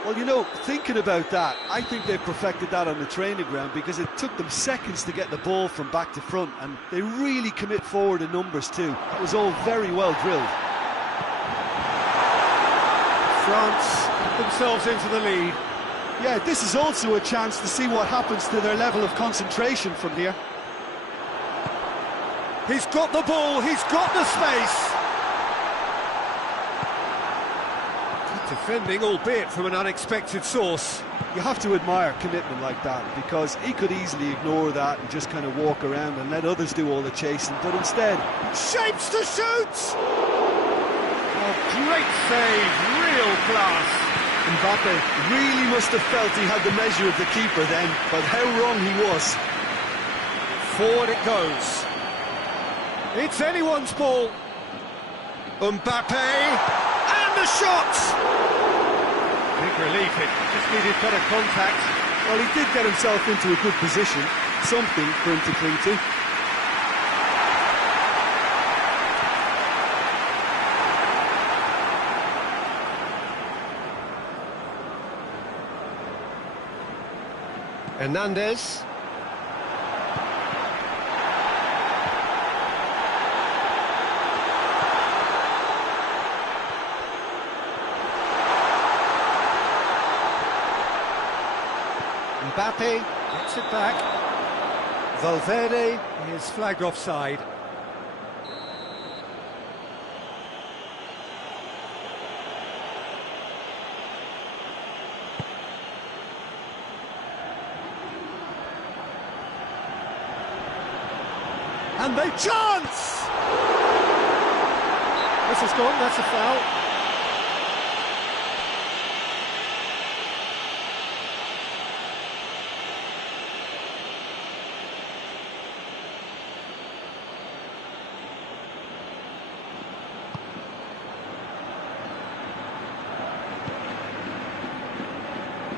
Well, you know, thinking about that, I think they perfected that on the training ground because it took them seconds to get the ball from back to front, and they really commit forward in numbers too. That was all very well drilled. France themselves into the lead. Yeah, this is also a chance to see what happens to their level of concentration from here. He's got the ball, he's got the space. Good defending, albeit from an unexpected source. You have to admire commitment like that, because he could easily ignore that and just kind of walk around and let others do all the chasing, but instead... Shapes to shoot! Great save, real class. Mbappe really must have felt he had the measure of the keeper then, but how wrong he was. Forward it goes. It's anyone's ball. Mbappe, and the shot! Big relief, it just needed better contact. Well, he did get himself into a good position, something for him to cling to. Hernandez. Mbappe gets it back. Valverde is flagged offside. And they chance! This is gone, that's a foul.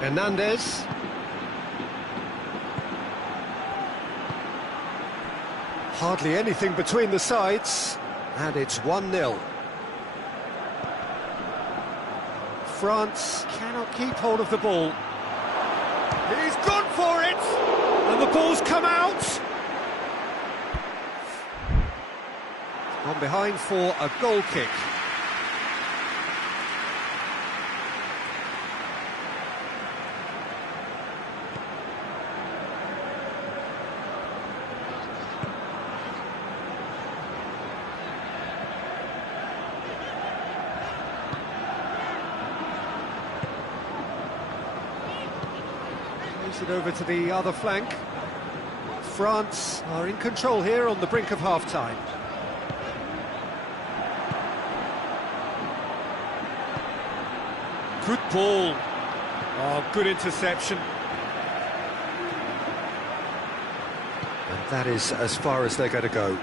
Hernandez. Hardly anything between the sides, and it's 1-0. France cannot keep hold of the ball. He's gone for it, and the ball's come out. On behind for a goal kick. Plays it over to the other flank. France are in control here on the brink of half-time. Good ball. Oh, good interception. And that is as far as they're going to go.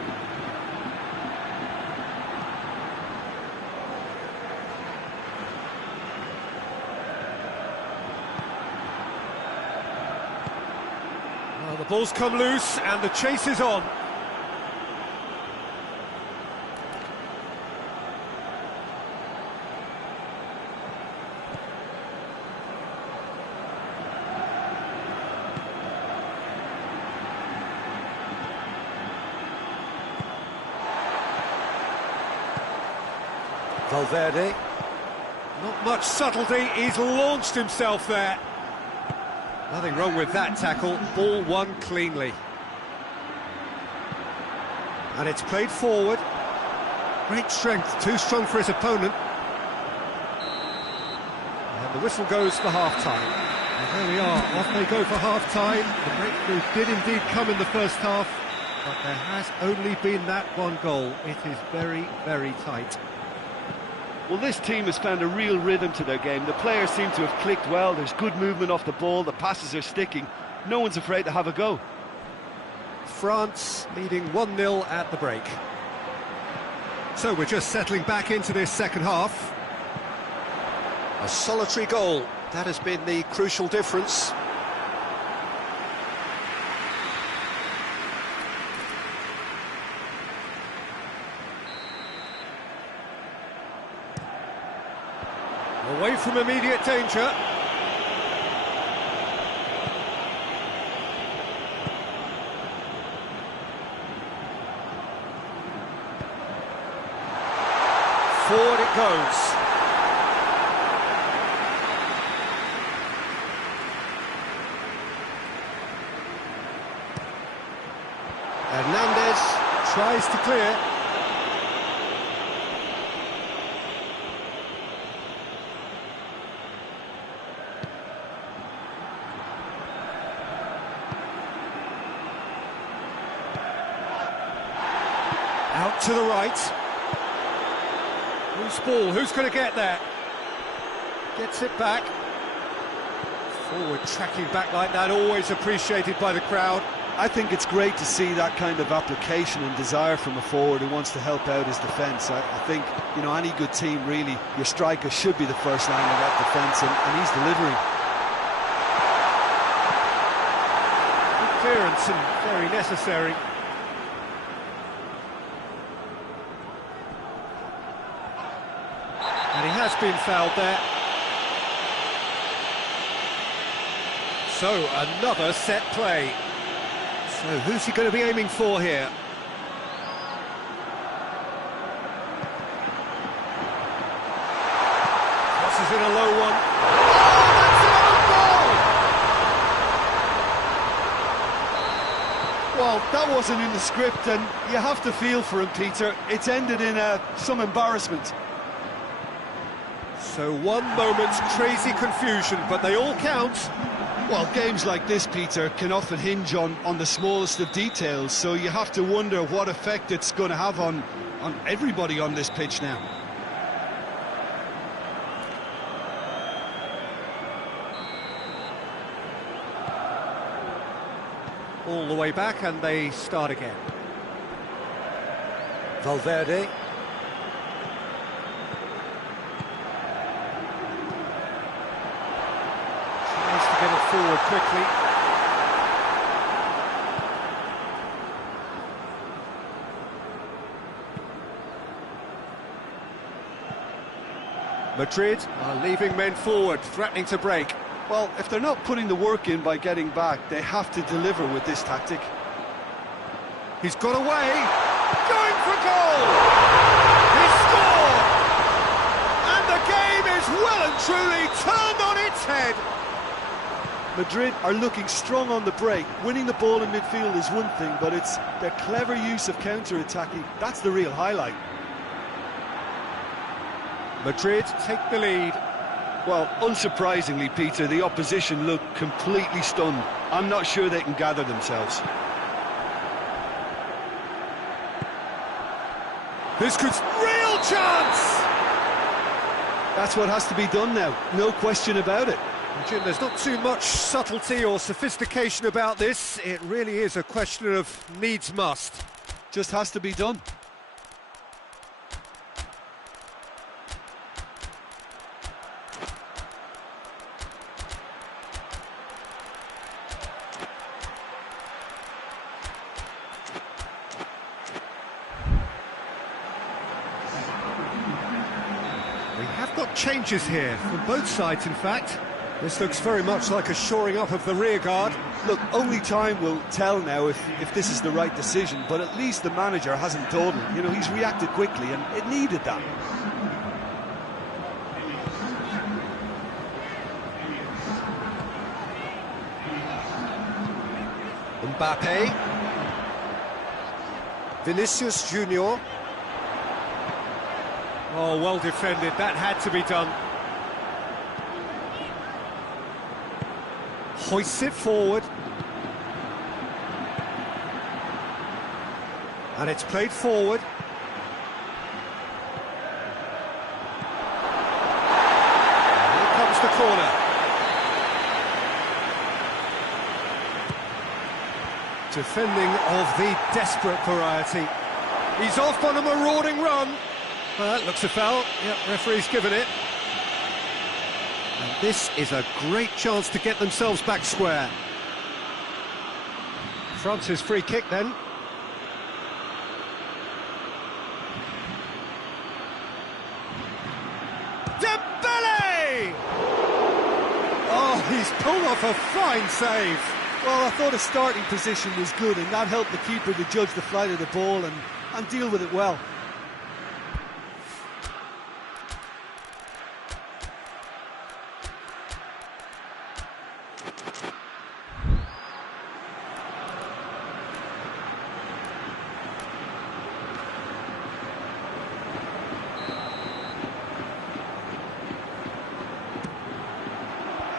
Well, the ball's come loose and the chase is on. Valverde, not much subtlety, he's launched himself there. Nothing wrong with that tackle, ball won cleanly. And it's played forward. Great strength, too strong for his opponent. And the whistle goes for half-time. And there we are, off they go for half-time. The breakthrough did indeed come in the first half, but there has only been that one goal. It is very, very tight. Well, this team has found a real rhythm to their game. The players seem to have clicked well. There's good movement off the ball. The passes are sticking. No one's afraid to have a go. France leading 1-0 at the break. So we're just settling back into this second half. A solitary goal. That has been the crucial difference. Away from immediate danger. Forward it goes. Hernandez tries to clear. Out to the right. Who's ball? Who's going to get there? Gets it back. Forward tracking back like that, always appreciated by the crowd. I think it's great to see that kind of application and desire from a forward who wants to help out his defence. I think, you know, any good team, really, your striker should be the first line of that defence, and he's delivering. Good clearance and very necessary. And he has been fouled there. So, another set play. So, who's he going to be aiming for here? Crosses in a low one. Well, that wasn't in the script, and you have to feel for him, Peter. It's ended in some embarrassment. So one moment's crazy confusion, but they all count. Well, games like this, Peter, can often hinge on the smallest of details, so you have to wonder what effect it's going to have on everybody on this pitch now. All the way back, and they start again. Valverde. Tries to get it forward quickly. Madrid are leaving men forward, threatening to break. Well, if they're not putting the work in by getting back, they have to deliver with this tactic. He's got away. Going for goal! He scored! And the game is well and truly turned on its head. Madrid are looking strong on the break. Winning the ball in midfield is one thing, but it's their clever use of counter-attacking. That's the real highlight. Madrid take the lead. Well, unsurprisingly, Peter, the opposition look completely stunned. I'm not sure they can gather themselves. This could... real chance! That's what has to be done now, no question about it. Jim, there's not too much subtlety or sophistication about this. It really is a question of needs must. Just has to be done. We have got changes here, from both sides in fact. This looks very much like a shoring up of the rear guard. Look, only time will tell now if this is the right decision, but at least the manager hasn't dawdled. You know, he's reacted quickly, and it needed that. Mbappe. Vinicius Junior. Oh, well defended. That had to be done. Hoists it forward. And it's played forward. Here comes the corner. Defending of the desperate variety. He's off on a marauding run. Well, that looks a foul. Yep, referee's given it. And this is a great chance to get themselves back square. France's free kick then. Dembele! Oh, he's pulled off a fine save. Well, I thought his starting position was good, and that helped the keeper to judge the flight of the ball and deal with it well.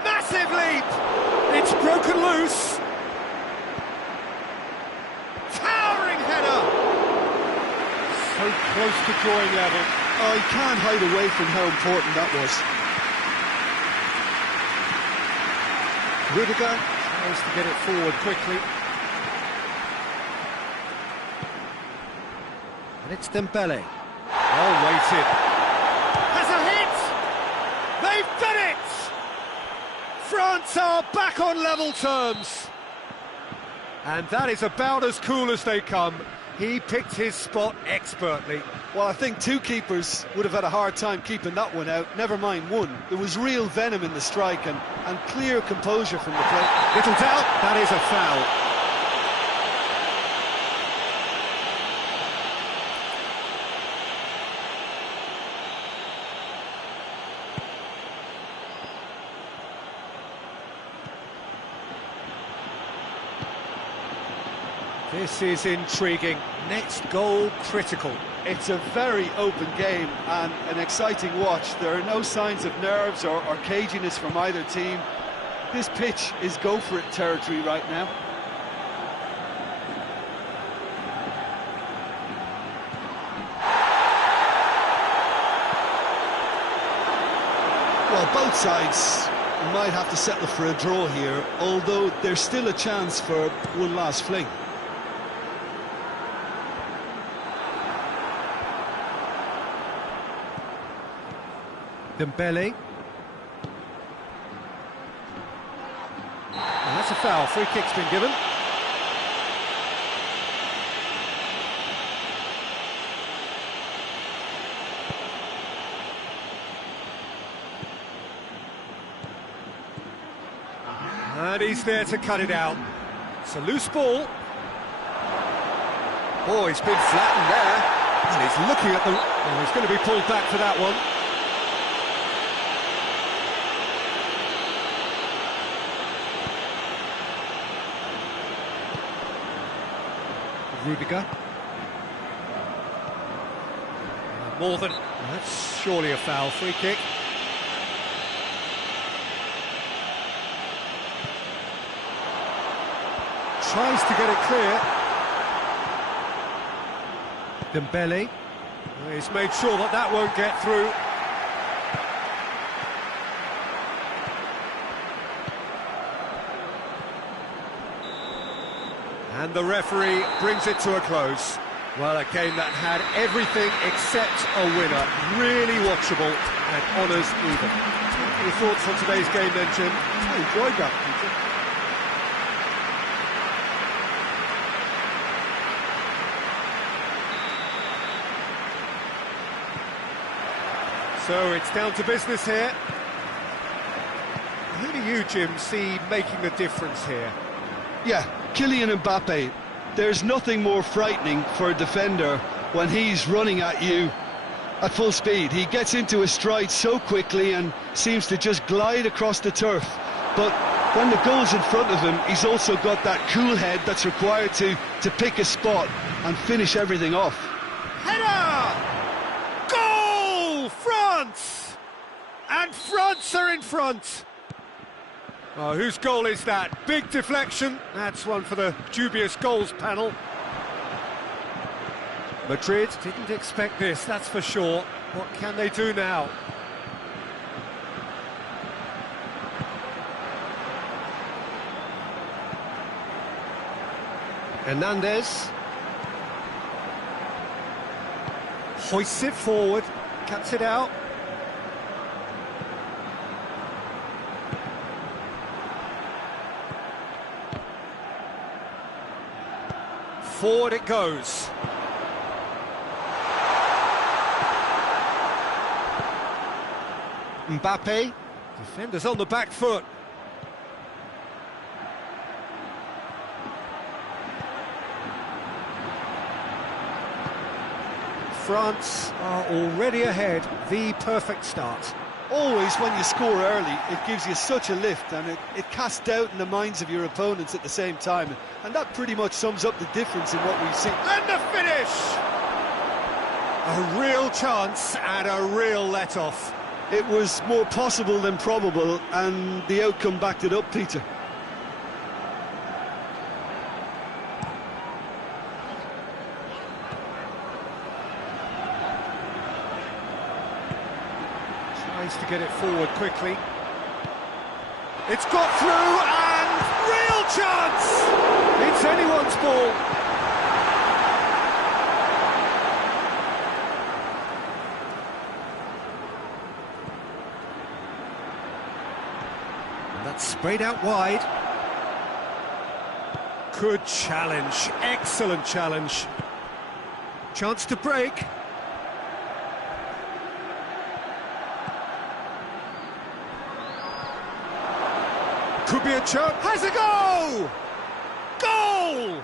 Massive leap! It's broken loose. Towering header. So close to drawing level. Oh, he can't hide away from how important that was. Rudiger tries to get it forward quickly. And it's Dembele. Well weighted. Has a hit! They've done it! France are back on level terms. And that is about as cool as they come. He picked his spot expertly. Well, I think two keepers would have had a hard time keeping that one out, never mind one. There was real venom in the strike and clear composure from the play. Little doubt, that is a foul. This is intriguing. Next goal critical. It's a very open game and an exciting watch. There are no signs of nerves or caginess from either team. This pitch is go-for-it territory right now. Well, both sides might have to settle for a draw here, although there's still a chance for one last fling. Dembele. And that's a foul. Free kick's been given. And he's there to cut it out. It's a loose ball. Oh, he's been flattened there. And he's looking at the... Oh, he's going to be pulled back for that one. Rudiger. More than... That's surely a foul. Free kick. Tries to get it clear. Dembele. He's made sure that that won't get through. And the referee brings it to a close. Well, a game that had everything except a winner. Really watchable and honours even. Your thoughts on today's game then, Jim? I enjoyed that, Peter. So it's down to business here. Who do you, Jim, see making the difference here? Yeah, Kylian Mbappe. There's nothing more frightening for a defender when he's running at you at full speed. He gets into his stride so quickly and seems to just glide across the turf. But when the goal's in front of him, he's also got that cool head that's required to pick a spot and finish everything off. Header! Goal! France! And France are in front! Oh, whose goal is that? Big deflection. That's one for the dubious goals panel. Madrid didn't expect this, that's for sure. What can they do now? Hernandez. Hoists it forward, cuts it out. Forward it goes. Mbappe. Defenders on the back foot. France are already ahead. The perfect start. Always when you score early, it gives you such a lift, and it casts doubt in the minds of your opponents at the same time, and that pretty much sums up the difference in what we've seen. And the finish! A real chance and a real let-off. It was more possible than probable, and the outcome backed it up, Peter. Tries to get it forward quickly. It's got through, and real chance! It's anyone's ball. And that's sprayed out wide. Good challenge, excellent challenge. Chance to break. Could be a chance. Has a go! Goal!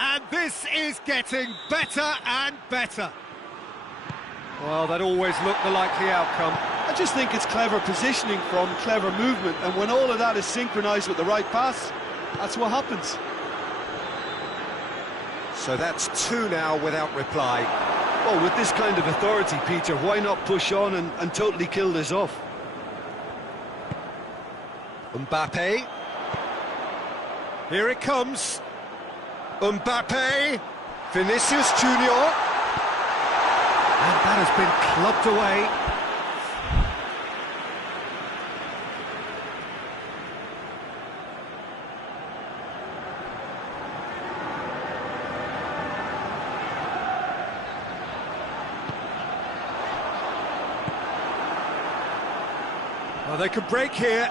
And this is getting better and better. Well, that always looked the likely outcome. I just think it's clever positioning from clever movement, and when all of that is synchronised with the right pass, that's what happens. So that's two now without reply. Well, with this kind of authority, Peter, why not push on and totally kill this off? Mbappe. Here it comes. Mbappe. Vinicius Junior. And that has been clubbed away. Well, they could break here.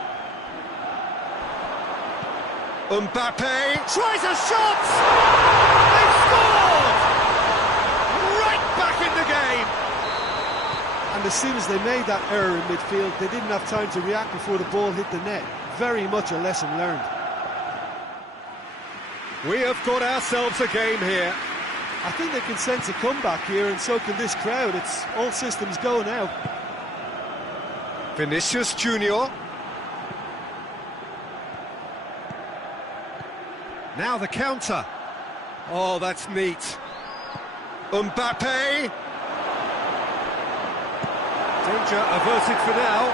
Mbappe tries a shot! They've scored! Right back in the game! And as soon as they made that error in midfield, they didn't have time to react before the ball hit the net. Very much a lesson learned. We have got ourselves a game here. I think they can sense a comeback here, and so can this crowd. It's all systems go now. Vinicius Junior. Now the counter. Oh, that's neat. Mbappe. Danger averted for now.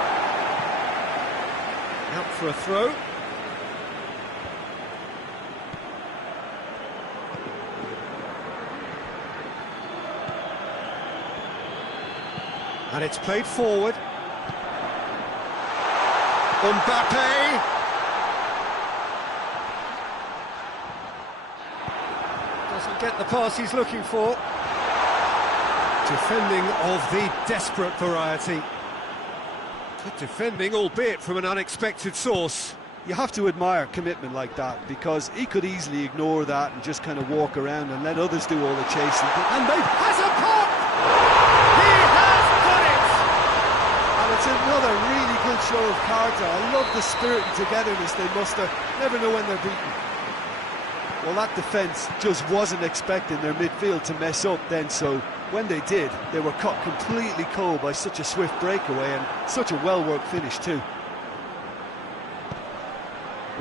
Out for a throw. And it's played forward. Mbappe. Doesn't get the pass he's looking for. Defending of the desperate variety. Good defending, albeit from an unexpected source. You have to admire commitment like that, because he could easily ignore that and just kind of walk around and let others do all the chasing. And they has a pop! He has done it! And it's another really good show of character. I love the spirit and togetherness they muster. Never know when they're beaten. Well, that defence just wasn't expecting their midfield to mess up then, so when they did, they were caught completely cold by such a swift breakaway and such a well-worked finish too.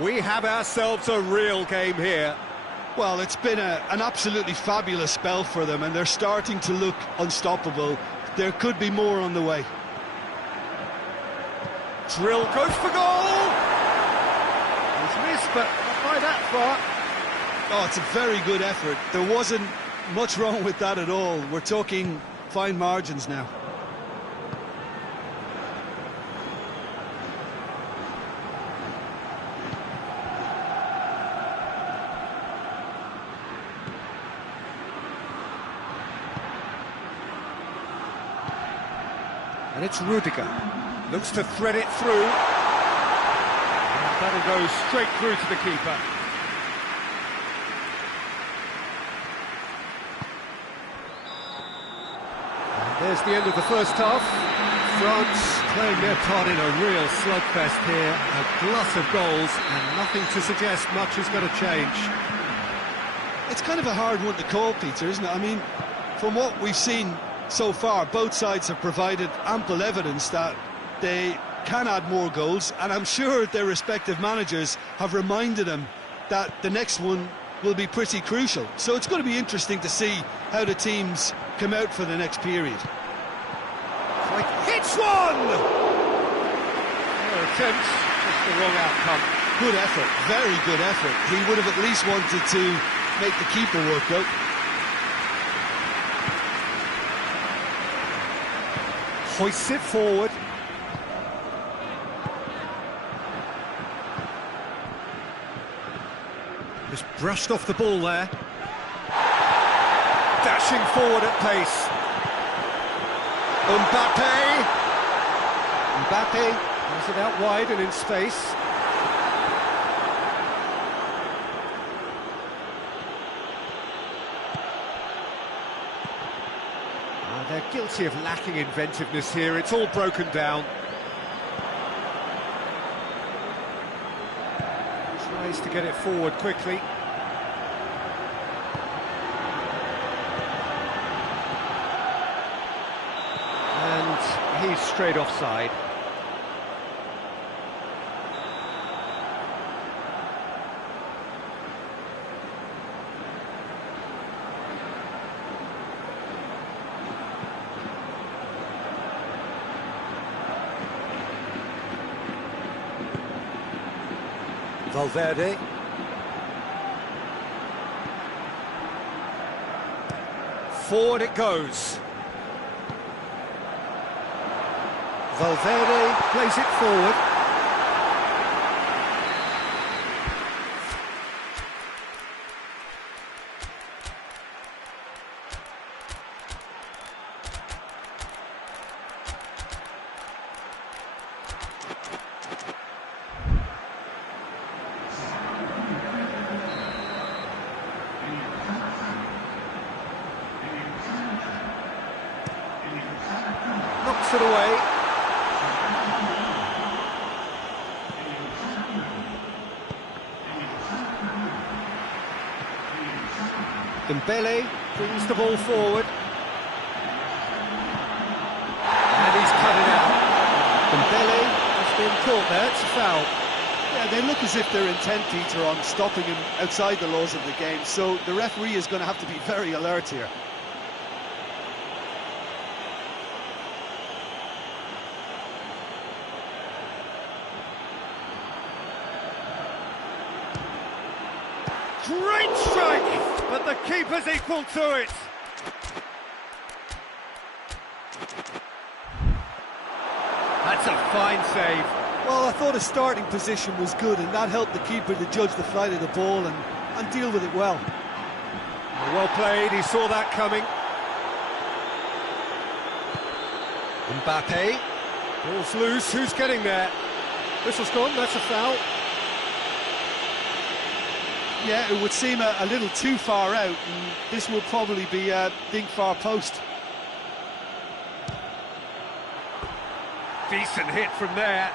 We have ourselves a real game here. Well, it's been an absolutely fabulous spell for them, and they're starting to look unstoppable. There could be more on the way. Drill goes for goal! He's missed, but not by that far. Oh, it's a very good effort. There wasn't much wrong with that at all. We're talking fine margins now. And it's Rudiger. Looks to thread it through. And that'll go straight through to the keeper. There's the end of the first half. France playing their part in a real slugfest here. A glut of goals and nothing to suggest much is going to change. It's kind of a hard one to call, Peter, isn't it? I mean, from what we've seen so far, both sides have provided ample evidence that they can add more goals, and I'm sure their respective managers have reminded them that the next one will be pretty crucial. So it's going to be interesting to see how the teams come out for the next period. Hits one! No attempt, just the wrong outcome. Good effort, very good effort. He would have at least wanted to make the keeper work out. Hoists it forward. Just brushed off the ball there. Dashing forward at pace. Mbappe. Mbappe has it out wide and in space. They're guilty of lacking inventiveness here. It's all broken down. Tries to get it forward quickly. And he's straight offside. Valverde. Forward it goes. Valverde plays it forward. Knocks it away. Dembele brings the ball forward. And he's cut it out. Dembele has been caught there, it's a foul. Yeah, they look as if they're intent, Peter, on stopping him outside the laws of the game, so the referee is going to have to be very alert here. Great strike, but the keeper's equal to it. That's a fine save. Well, I thought his starting position was good, and that helped the keeper to judge the flight of the ball and deal with it well. Well played, he saw that coming. Mbappe, ball's loose, who's getting there? Whistle's gone, that's a foul. Yeah, it would seem a little too far out, and this will probably be a big far post. Decent hit from there.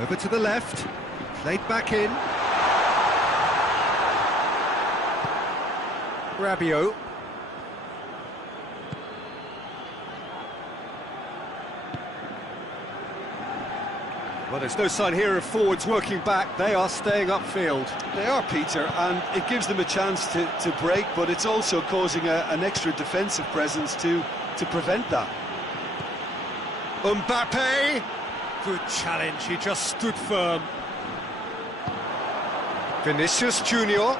Over to the left, played back in. Rabiot. Well, there's no sign here of forwards working back. They are staying upfield. They are, Peter, and it gives them a chance to break, but it's also causing an extra defensive presence to prevent that. Mbappe! Good challenge, he just stood firm. Vinicius Junior.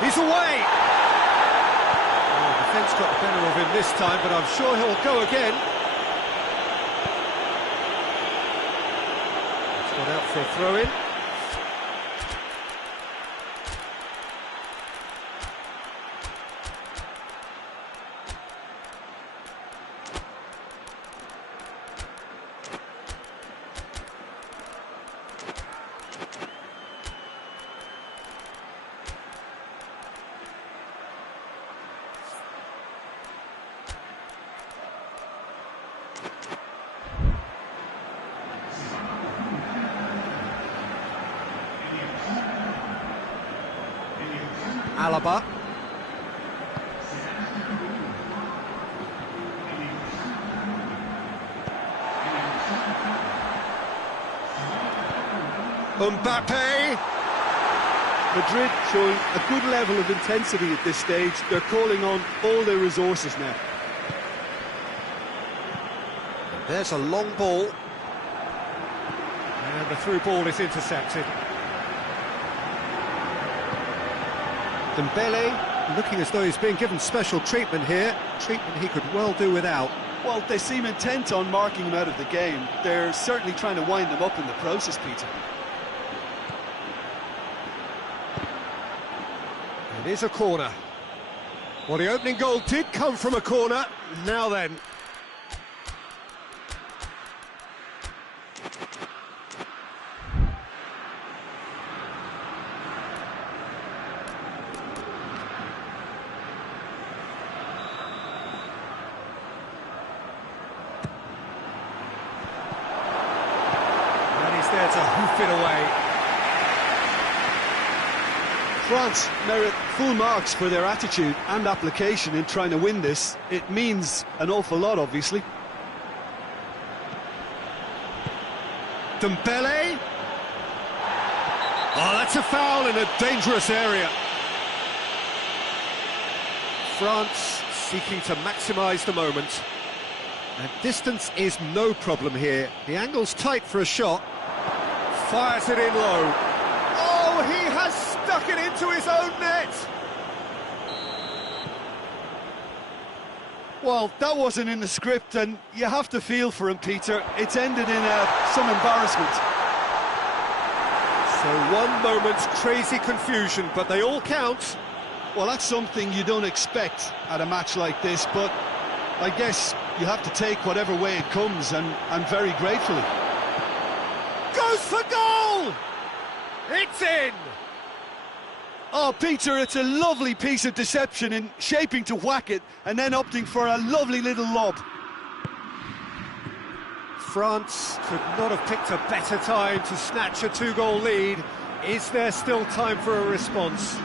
He's away! Oh, the defence got the better of him this time, but I'm sure he'll go again. It's gone out for a throw-in. Alaba. Mbappe. Madrid showing a good level of intensity at this stage. They're calling on all their resources now. There's a long ball. And the through ball is intercepted. Dembele, looking as though he's being given special treatment here. Treatment he could well do without. Well, they seem intent on marking him out of the game. They're certainly trying to wind him up in the process, Peter. It is a corner. Well, the opening goal did come from a corner. Now then. There to hoof it away. France merit full marks for their attitude and application in trying to win this. It means an awful lot, obviously. Dembele. Oh, that's a foul in a dangerous area. France seeking to maximise the moment. And distance is no problem here. The angle's tight for a shot. Fires it in low. Oh, he has stuck it into his own net! Well, that wasn't in the script, and you have to feel for him, Peter. It's ended in some embarrassment. So one moment's crazy confusion, but they all count. Well, that's something you don't expect at a match like this, but I guess you have to take whatever way it comes, and very gratefully. Goes for goal! It's in! Oh, Peter, it's a lovely piece of deception in shaping to whack it and then opting for a lovely little lob. France could not have picked a better time to snatch a two-goal lead. Is there still time for a response?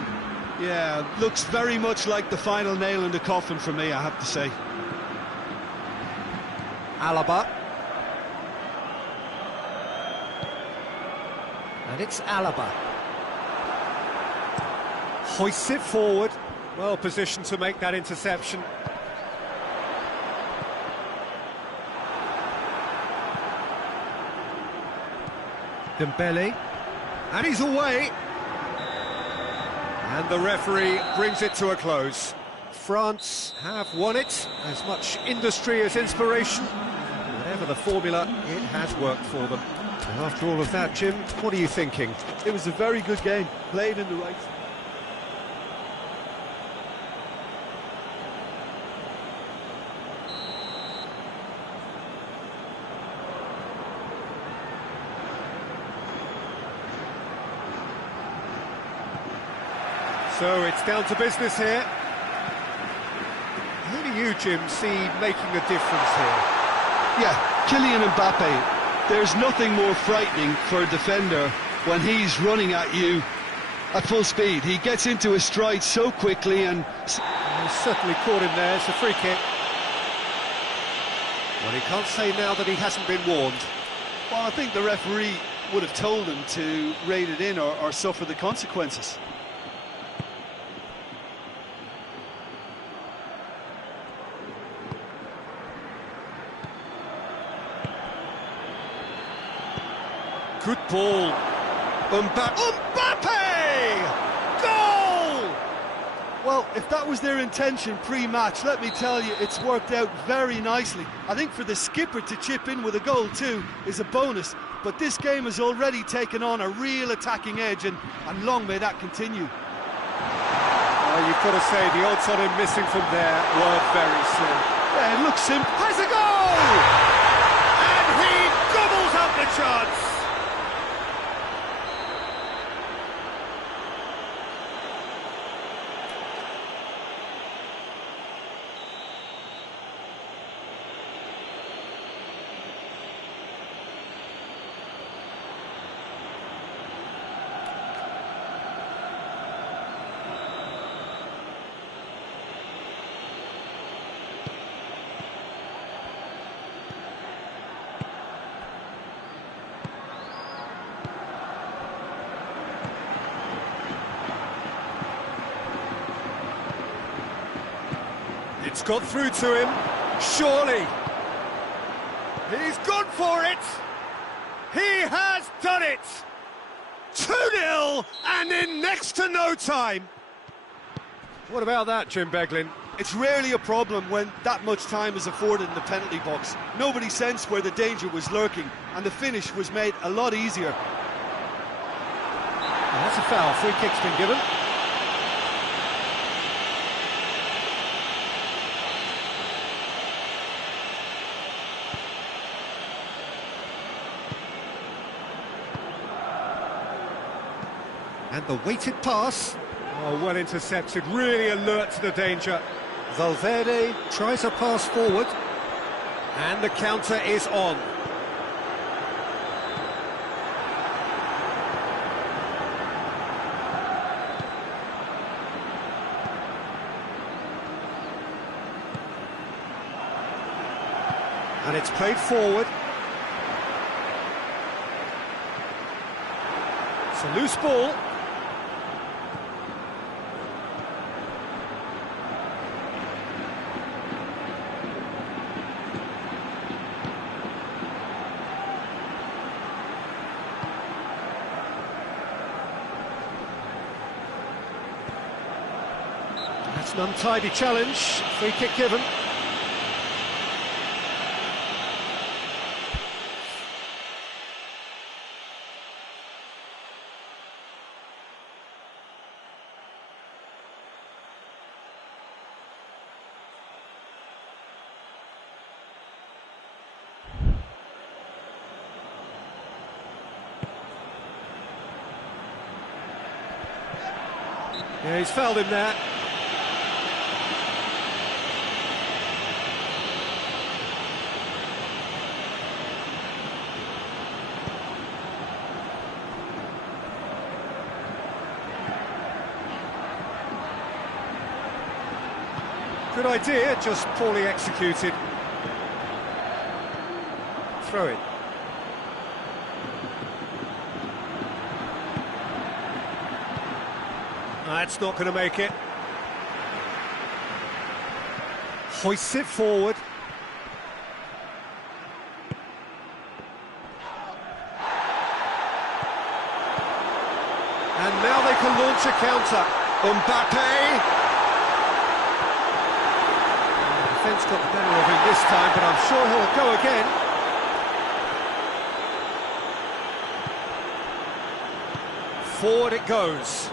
Yeah, looks very much like the final nail in the coffin for me, I have to say. Alaba. And it's Alaba. Hoists it forward. Well positioned to make that interception. Dembele. And he's away. And the referee brings it to a close. France have won it. As much industry as inspiration. Whatever the formula, it has worked for them. And after all of that, Jim, what are you thinking? It was a very good game, played in the right. So it's down to business here. Who do you, Jim, see making a difference here? Yeah, Kylian Mbappe. There's nothing more frightening for a defender when he's running at you at full speed. He gets into his stride so quickly and... He's certainly caught him there. It's a free kick. Well, he can't say now that he hasn't been warned. Well, I think the referee would have told him to rate it in or suffer the consequences. Good ball. Mbappe! Goal! Well, if that was their intention pre-match, let me tell you, it's worked out very nicely. I think for the skipper to chip in with a goal too is a bonus, but this game has already taken on a real attacking edge, and long may that continue. Well, you've got to say, the odds on him missing from there were very slim. Yeah, it looks simple. Has a goal! And he gobbles up the chance! It's got through to him, surely. He's gone for it. He has done it. 2-0 and in next to no time. What about that, Jim Beglin? It's rarely a problem when that much time is afforded in the penalty box. Nobody sensed where the danger was lurking, and the finish was made a lot easier. Well, that's a foul. Free kick's been given. And the weighted pass. Oh, well intercepted, really alert to the danger. Valverde tries a pass forward. And the counter is on. And it's played forward. It's a loose ball. That's an untidy challenge. Free kick given. Yeah, he's fouled him there. Good idea, just poorly executed. Throw it. That's not going to make it. Hoists it forward. And now they can launch a counter. Mbappe. The defence got the better of him this time, but I'm sure he'll go again. Forward it goes.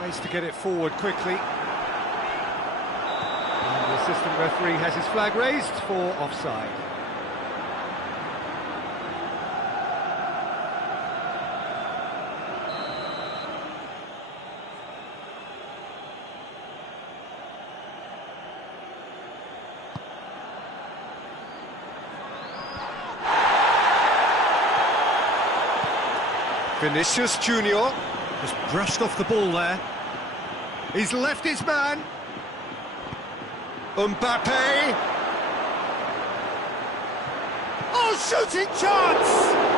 Tries to get it forward quickly. And the assistant referee has his flag raised for offside. Vinicius Junior has brushed off the ball there. He's left his man. Mbappe. Oh, shooting chance!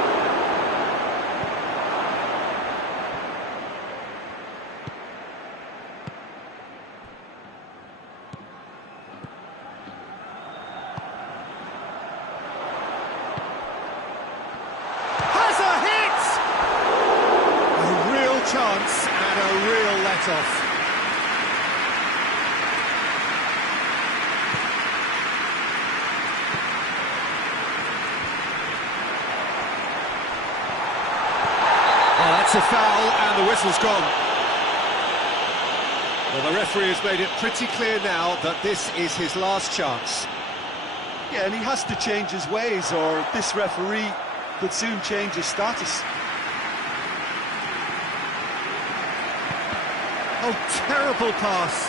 Chance and a real let-off. Oh, that's a foul and the whistle's gone. Well, the referee has made it pretty clear now that this is his last chance. Yeah, and he has to change his ways or this referee could soon change his status. Oh, terrible pass.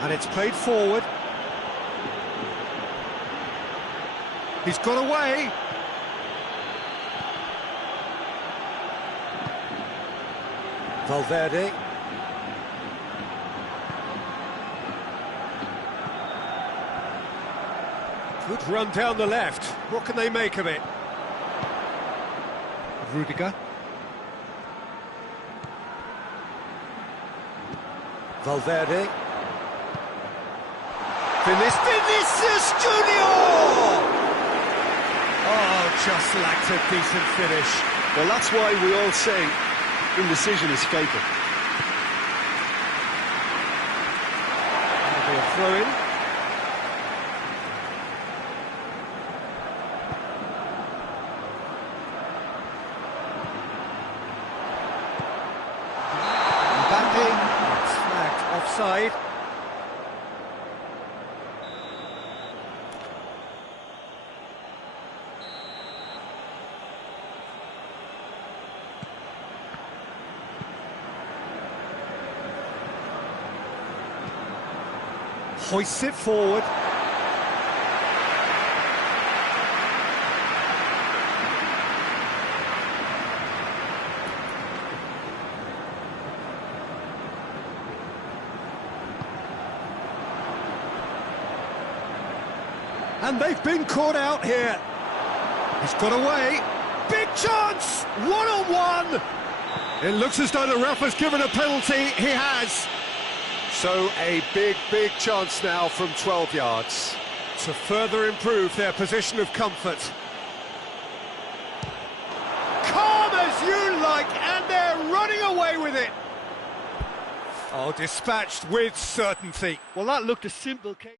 And it's played forward. He's got away. Valverde. Good run down the left. What can they make of it? Rudiger. Valverde. Vinicius Junior! Oh, just lacked a decent finish. Well, that's why we all say indecision is fatal. That'll be a throw-in. Offside. Hoists it forward. And they've been caught out here. He's got away. Big chance! One-on-one! It looks as though the ref has given a penalty. He has. So a big chance now from 12 yards to further improve their position of comfort. Calm as you like, and they're running away with it. Oh, dispatched with certainty. Well, that looked a simple case.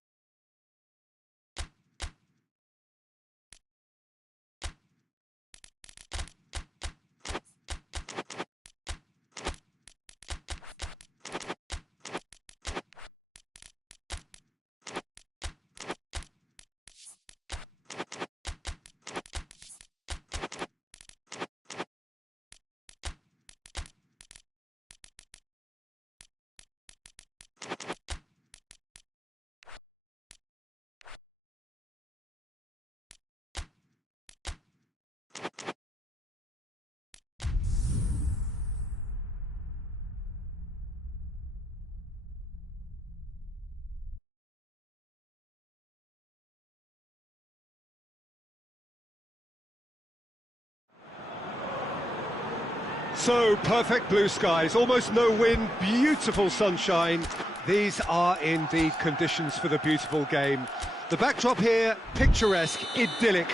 So, perfect blue skies, almost no wind, beautiful sunshine. These are indeed conditions for the beautiful game. The backdrop here, picturesque, idyllic.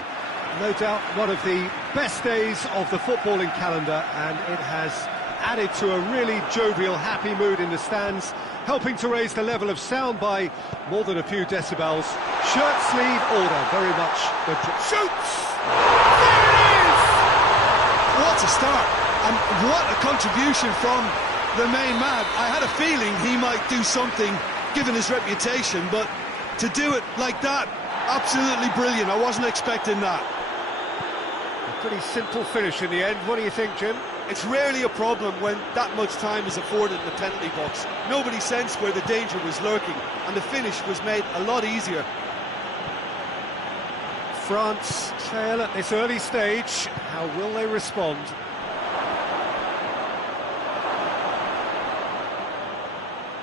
No doubt one of the best days of the footballing calendar, and it has added to a really jovial, happy mood in the stands, helping to raise the level of sound by more than a few decibels. Shirt sleeve order, very much. Shoots! There it is! What a start, and what a contribution from the main man. I had a feeling he might do something, given his reputation, but to do it like that, absolutely brilliant. I wasn't expecting that. A pretty simple finish in the end. What do you think, Jim? It's rarely a problem when that much time is afforded in the penalty box. Nobody sensed where the danger was lurking, and the finish was made a lot easier. France trail at this early stage. How will they respond?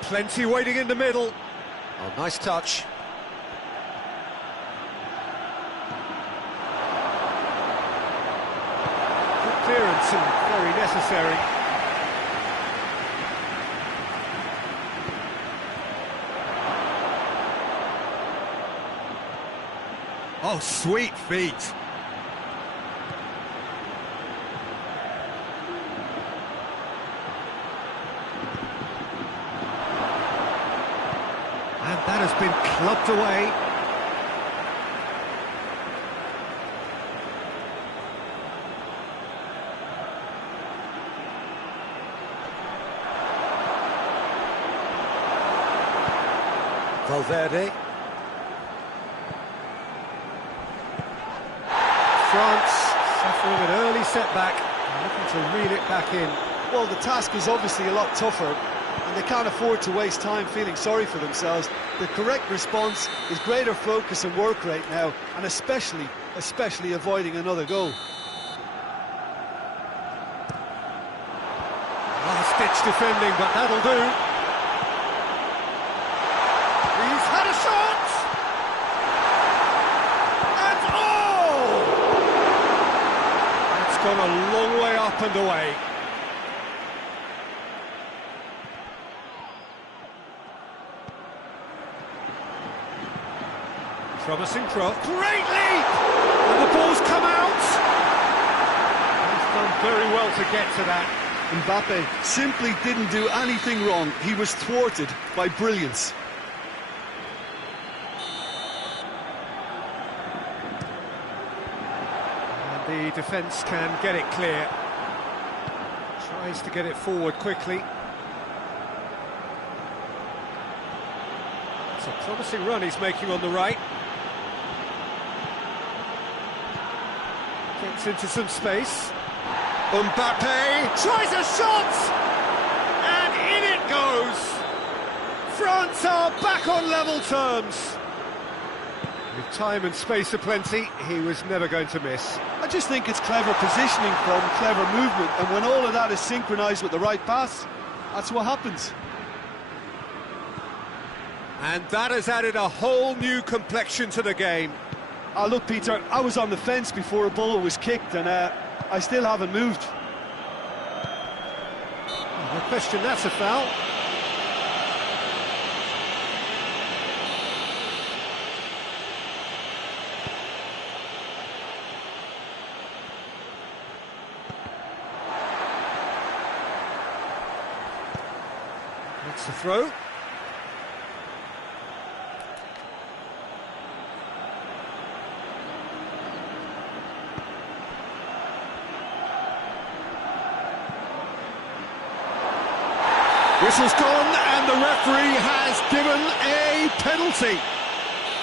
Plenty waiting in the middle. Oh, nice touch. Good clearance and very necessary. Oh, sweet feet. And that has been clubbed away. Valverde. France suffering an early setback, looking to reel it back in. Well, the task is obviously a lot tougher, and they can't afford to waste time feeling sorry for themselves. The correct response is greater focus and work rate now, and especially avoiding another goal. Last-ditch defending, but that'll do. He's had a shot! And oh! It's gone a long way up and away. Promising cross. Great leap! And the ball's come out! He's done very well to get to that. Mbappe simply didn't do anything wrong. He was thwarted by brilliance. And the defence can get it clear. Tries to get it forward quickly. It's a promising run he's making on the right. Gets into some space. Mbappe tries a shot! And in it goes! France are back on level terms. With time and space aplenty, he was never going to miss. I just think it's clever positioning from clever movement, and when all of that is synchronised with the right pass, that's what happens. And that has added a whole new complexion to the game. Look, Peter, I was on the fence before a ball was kicked, and I still haven't moved. No question, that's a foul. That's the throw. Whistle's gone, and the referee has given a penalty.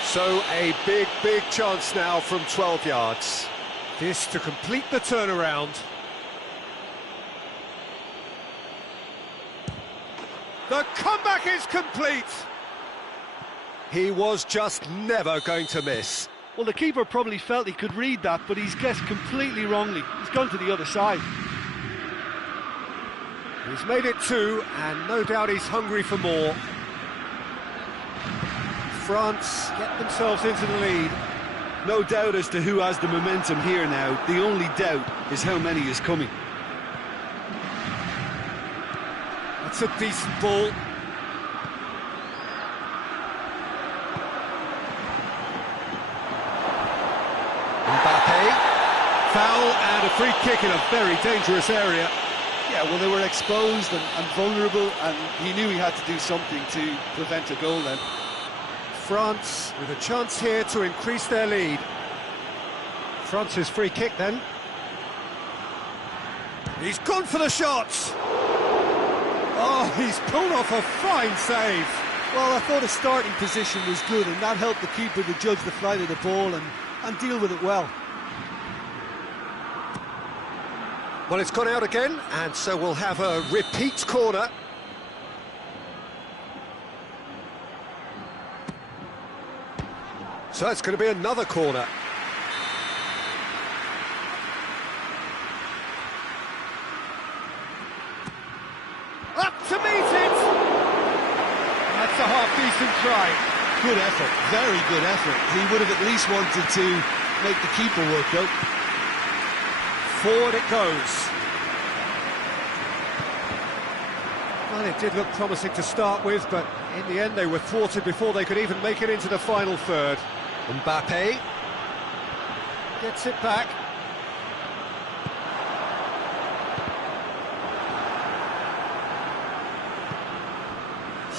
So a big chance now from 12 yards. This to complete the turnaround. The comeback is complete. He was just never going to miss. Well, the keeper probably felt he could read that, but he's guessed completely wrongly. He's gone to the other side. He's made it two, and no doubt he's hungry for more. France get themselves into the lead. No doubt as to who has the momentum here now. The only doubt is how many is coming. That's a decent ball. Mbappe. Foul and a free kick in a very dangerous area. Yeah, well, they were exposed and vulnerable, and he knew he had to do something to prevent a goal then. France with a chance here to increase their lead. France's free kick then. He's gone for the shots. Oh, he's pulled off a fine save. Well, I thought his starting position was good, and that helped the keeper to judge the flight of the ball and deal with it well. Well, it's gone out again, and so we'll have a repeat corner. So it's going to be another corner. Up to meet it! That's a half-decent try. Good effort, very good effort. He would have at least wanted to make the keeper work though. Forward it goes. Well, it did look promising to start with, but in the end they were thwarted before they could even make it into the final third. Mbappe gets it back.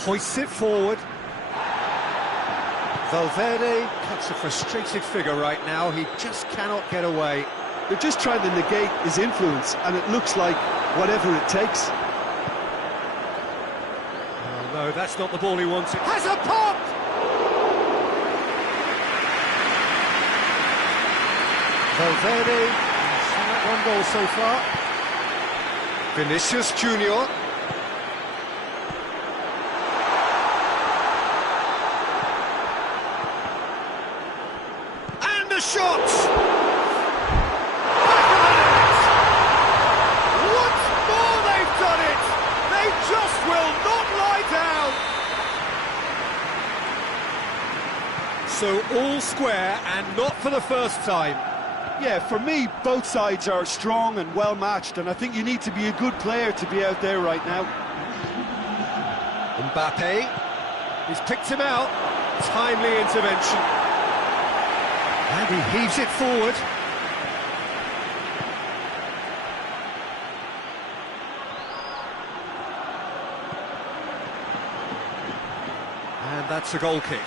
Hoists it forward. Valverde cuts a frustrated figure right now. He just cannot get away. They're just trying to negate his influence, and it looks like whatever it takes. Oh no, that's not the ball he wanted. Has a pop! Valverde, he's had one goal so far. Vinicius Junior. And the shot! Just will not lie down. So all square and not for the first time. Yeah, for me, both sides are strong and well matched, and I think you need to be a good player to be out there right now. Mbappe, he's picked him out. Timely intervention. And he heaves it forward. And that's a goal kick.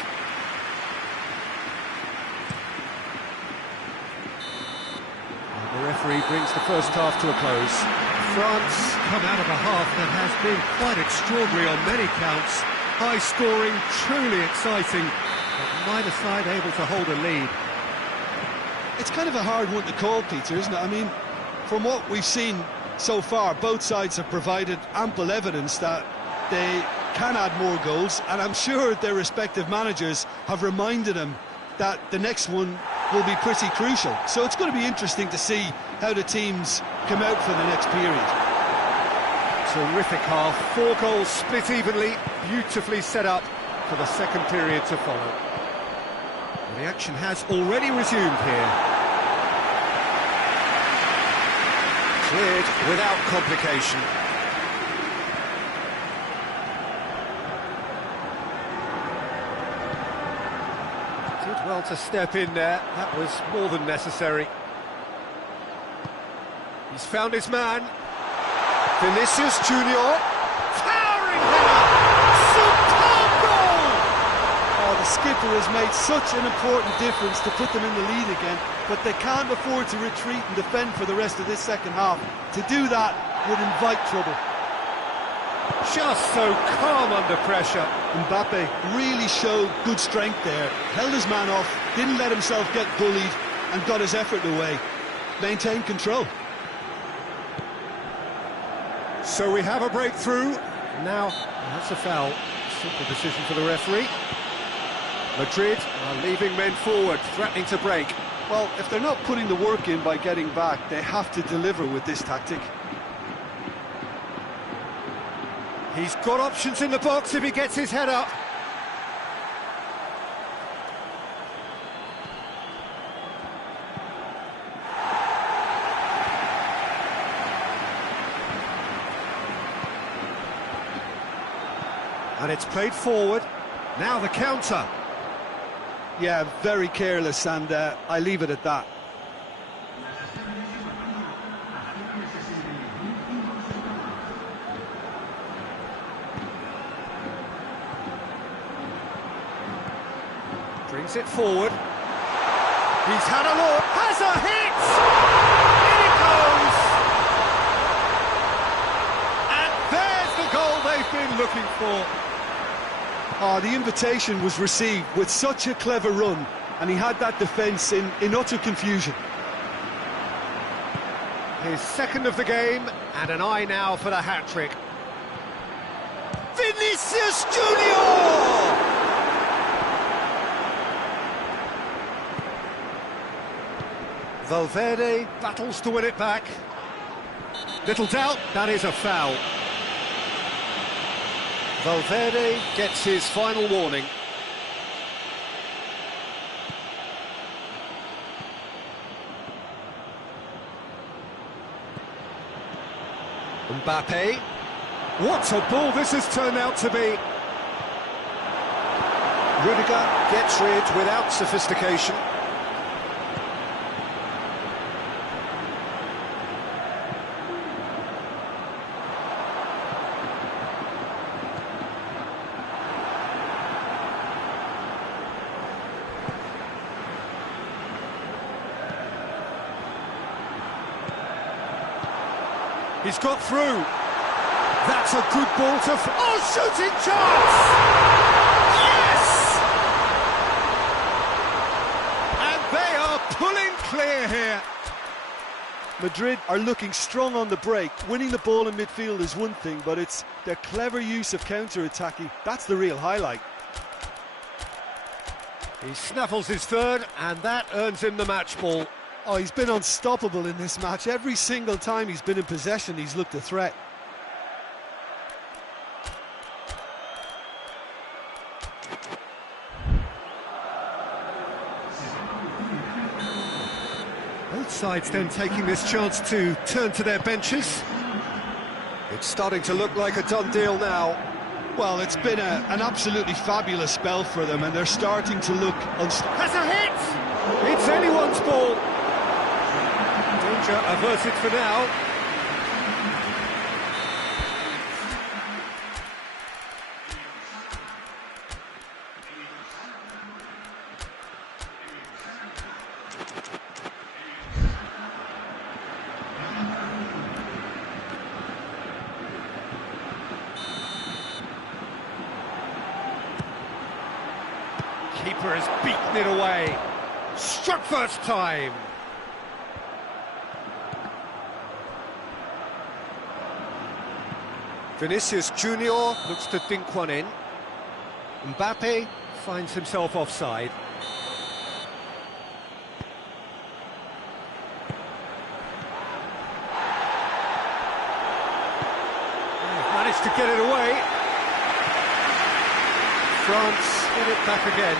And the referee brings the first half to a close. France come out of a half that has been quite extraordinary on many counts. High scoring, truly exciting, but neither side able to hold a lead. It's kind of a hard one to call, Peter, isn't it? I mean, from what we've seen so far, both sides have provided ample evidence that they can add more goals, and I'm sure their respective managers have reminded them that the next one will be pretty crucial. So it's going to be interesting to see how the teams come out for the next period. Terrific half, 4 goals split evenly, beautifully set up for the second period to follow. The action has already resumed here. Cleared without complication. Did well to step in there, that was more than necessary. He's found his man. Vinicius Junior. Towering header! Superb goal! Oh, the skipper has made such an important difference to put them in the lead again, but they can't afford to retreat and defend for the rest of this second half. To do that would invite trouble. Just so calm under pressure. Mbappe really showed good strength there, held his man off, didn't let himself get bullied, and got his effort away. Maintained control. So we have a breakthrough. Now, that's a foul. Simple decision for the referee. Madrid are leaving men forward, threatening to break. Well, if they're not putting the work in by getting back, they have to deliver with this tactic. He's got options in the box if he gets his head up. And it's played forward. Now the counter. Yeah, very careless, and I leave it at that. Brings it forward. He's had a look. Has a hit! In it goes! And there's the goal they've been looking for. Oh, the invitation was received with such a clever run, and he had that defence in utter confusion. His second of the game, and an eye now for the hat-trick. Vinicius Junior! Valverde battles to win it back. Little doubt, that is a foul. Valverde gets his final warning. Mbappe. What a ball this has turned out to be. Rudiger gets rid without sophistication. He's got through. That's a good ball to... Oh, shooting chance! Yes! And they are pulling clear here. Madrid are looking strong on the break. Winning the ball in midfield is one thing, but it's their clever use of counter-attacking. That's the real highlight. He snaffles his third, and that earns him the match ball. Oh, he's been unstoppable in this match. Every single time he's been in possession, he's looked a threat. Both sides then taking this chance to turn to their benches. It's starting to look like a done deal now. Well, it's been an absolutely fabulous spell for them, and they're starting to look unstoppable. Has a hit! It's anyone's ball. Danger averted for now. Keeper has beaten it away. Struck first time. Vinicius Junior looks to dink one in. Mbappe finds himself offside. They've managed to get it away. France get it back again.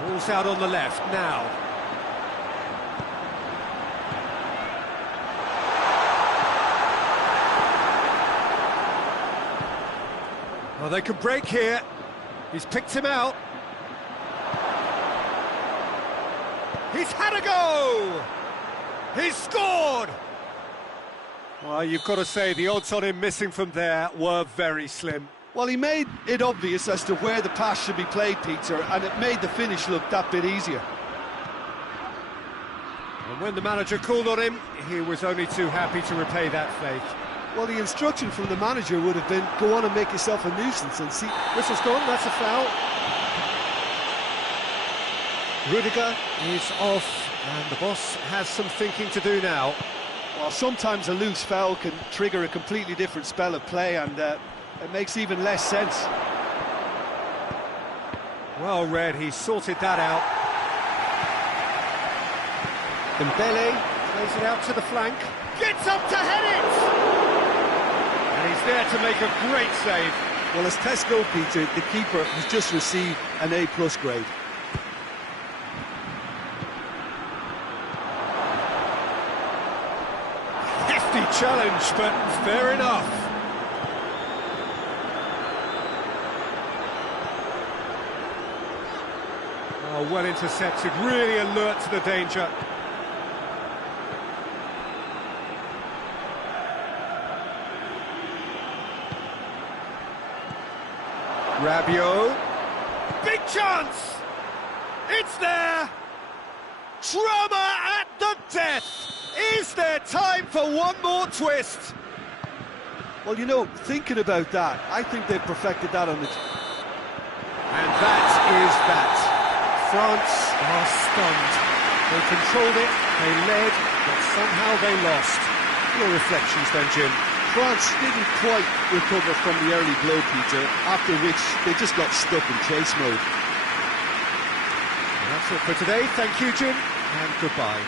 Ball's out on the left now. Well, they can break here. He's picked him out. He's had a go! He's scored! Well, you've got to say the odds on him missing from there were very slim. Well, he made it obvious as to where the pass should be played, Peter, and it made the finish look that bit easier. And when the manager called on him, he was only too happy to repay that faith. Well, the instruction from the manager would have been, go on and make yourself a nuisance and see... Whistle's gone, that's a foul. Rudiger is off, and the boss has some thinking to do now. Well, sometimes a loose foul can trigger a completely different spell of play, and it makes even less sense. Well read, he sorted that out. Dembele plays it out to the flank. Gets up to head it! And he's there to make a great save. Well, as tests go, Peter, the keeper has just received an A+ grade. Hefty challenge, but fair enough. Oh, well intercepted, really alert to the danger. Rabiot. Big chance! It's there! Drama at the death! Is there time for one more twist? Well, you know, thinking about that, I think they've perfected that on the... And that is that. France are stunned. They controlled it, they led, but somehow they lost. Your reflections then, Jim? France didn't quite recover from the early blow, Peter, after which they just got stuck in chase mode. And that's it for today. Thank you, Jim, and goodbye.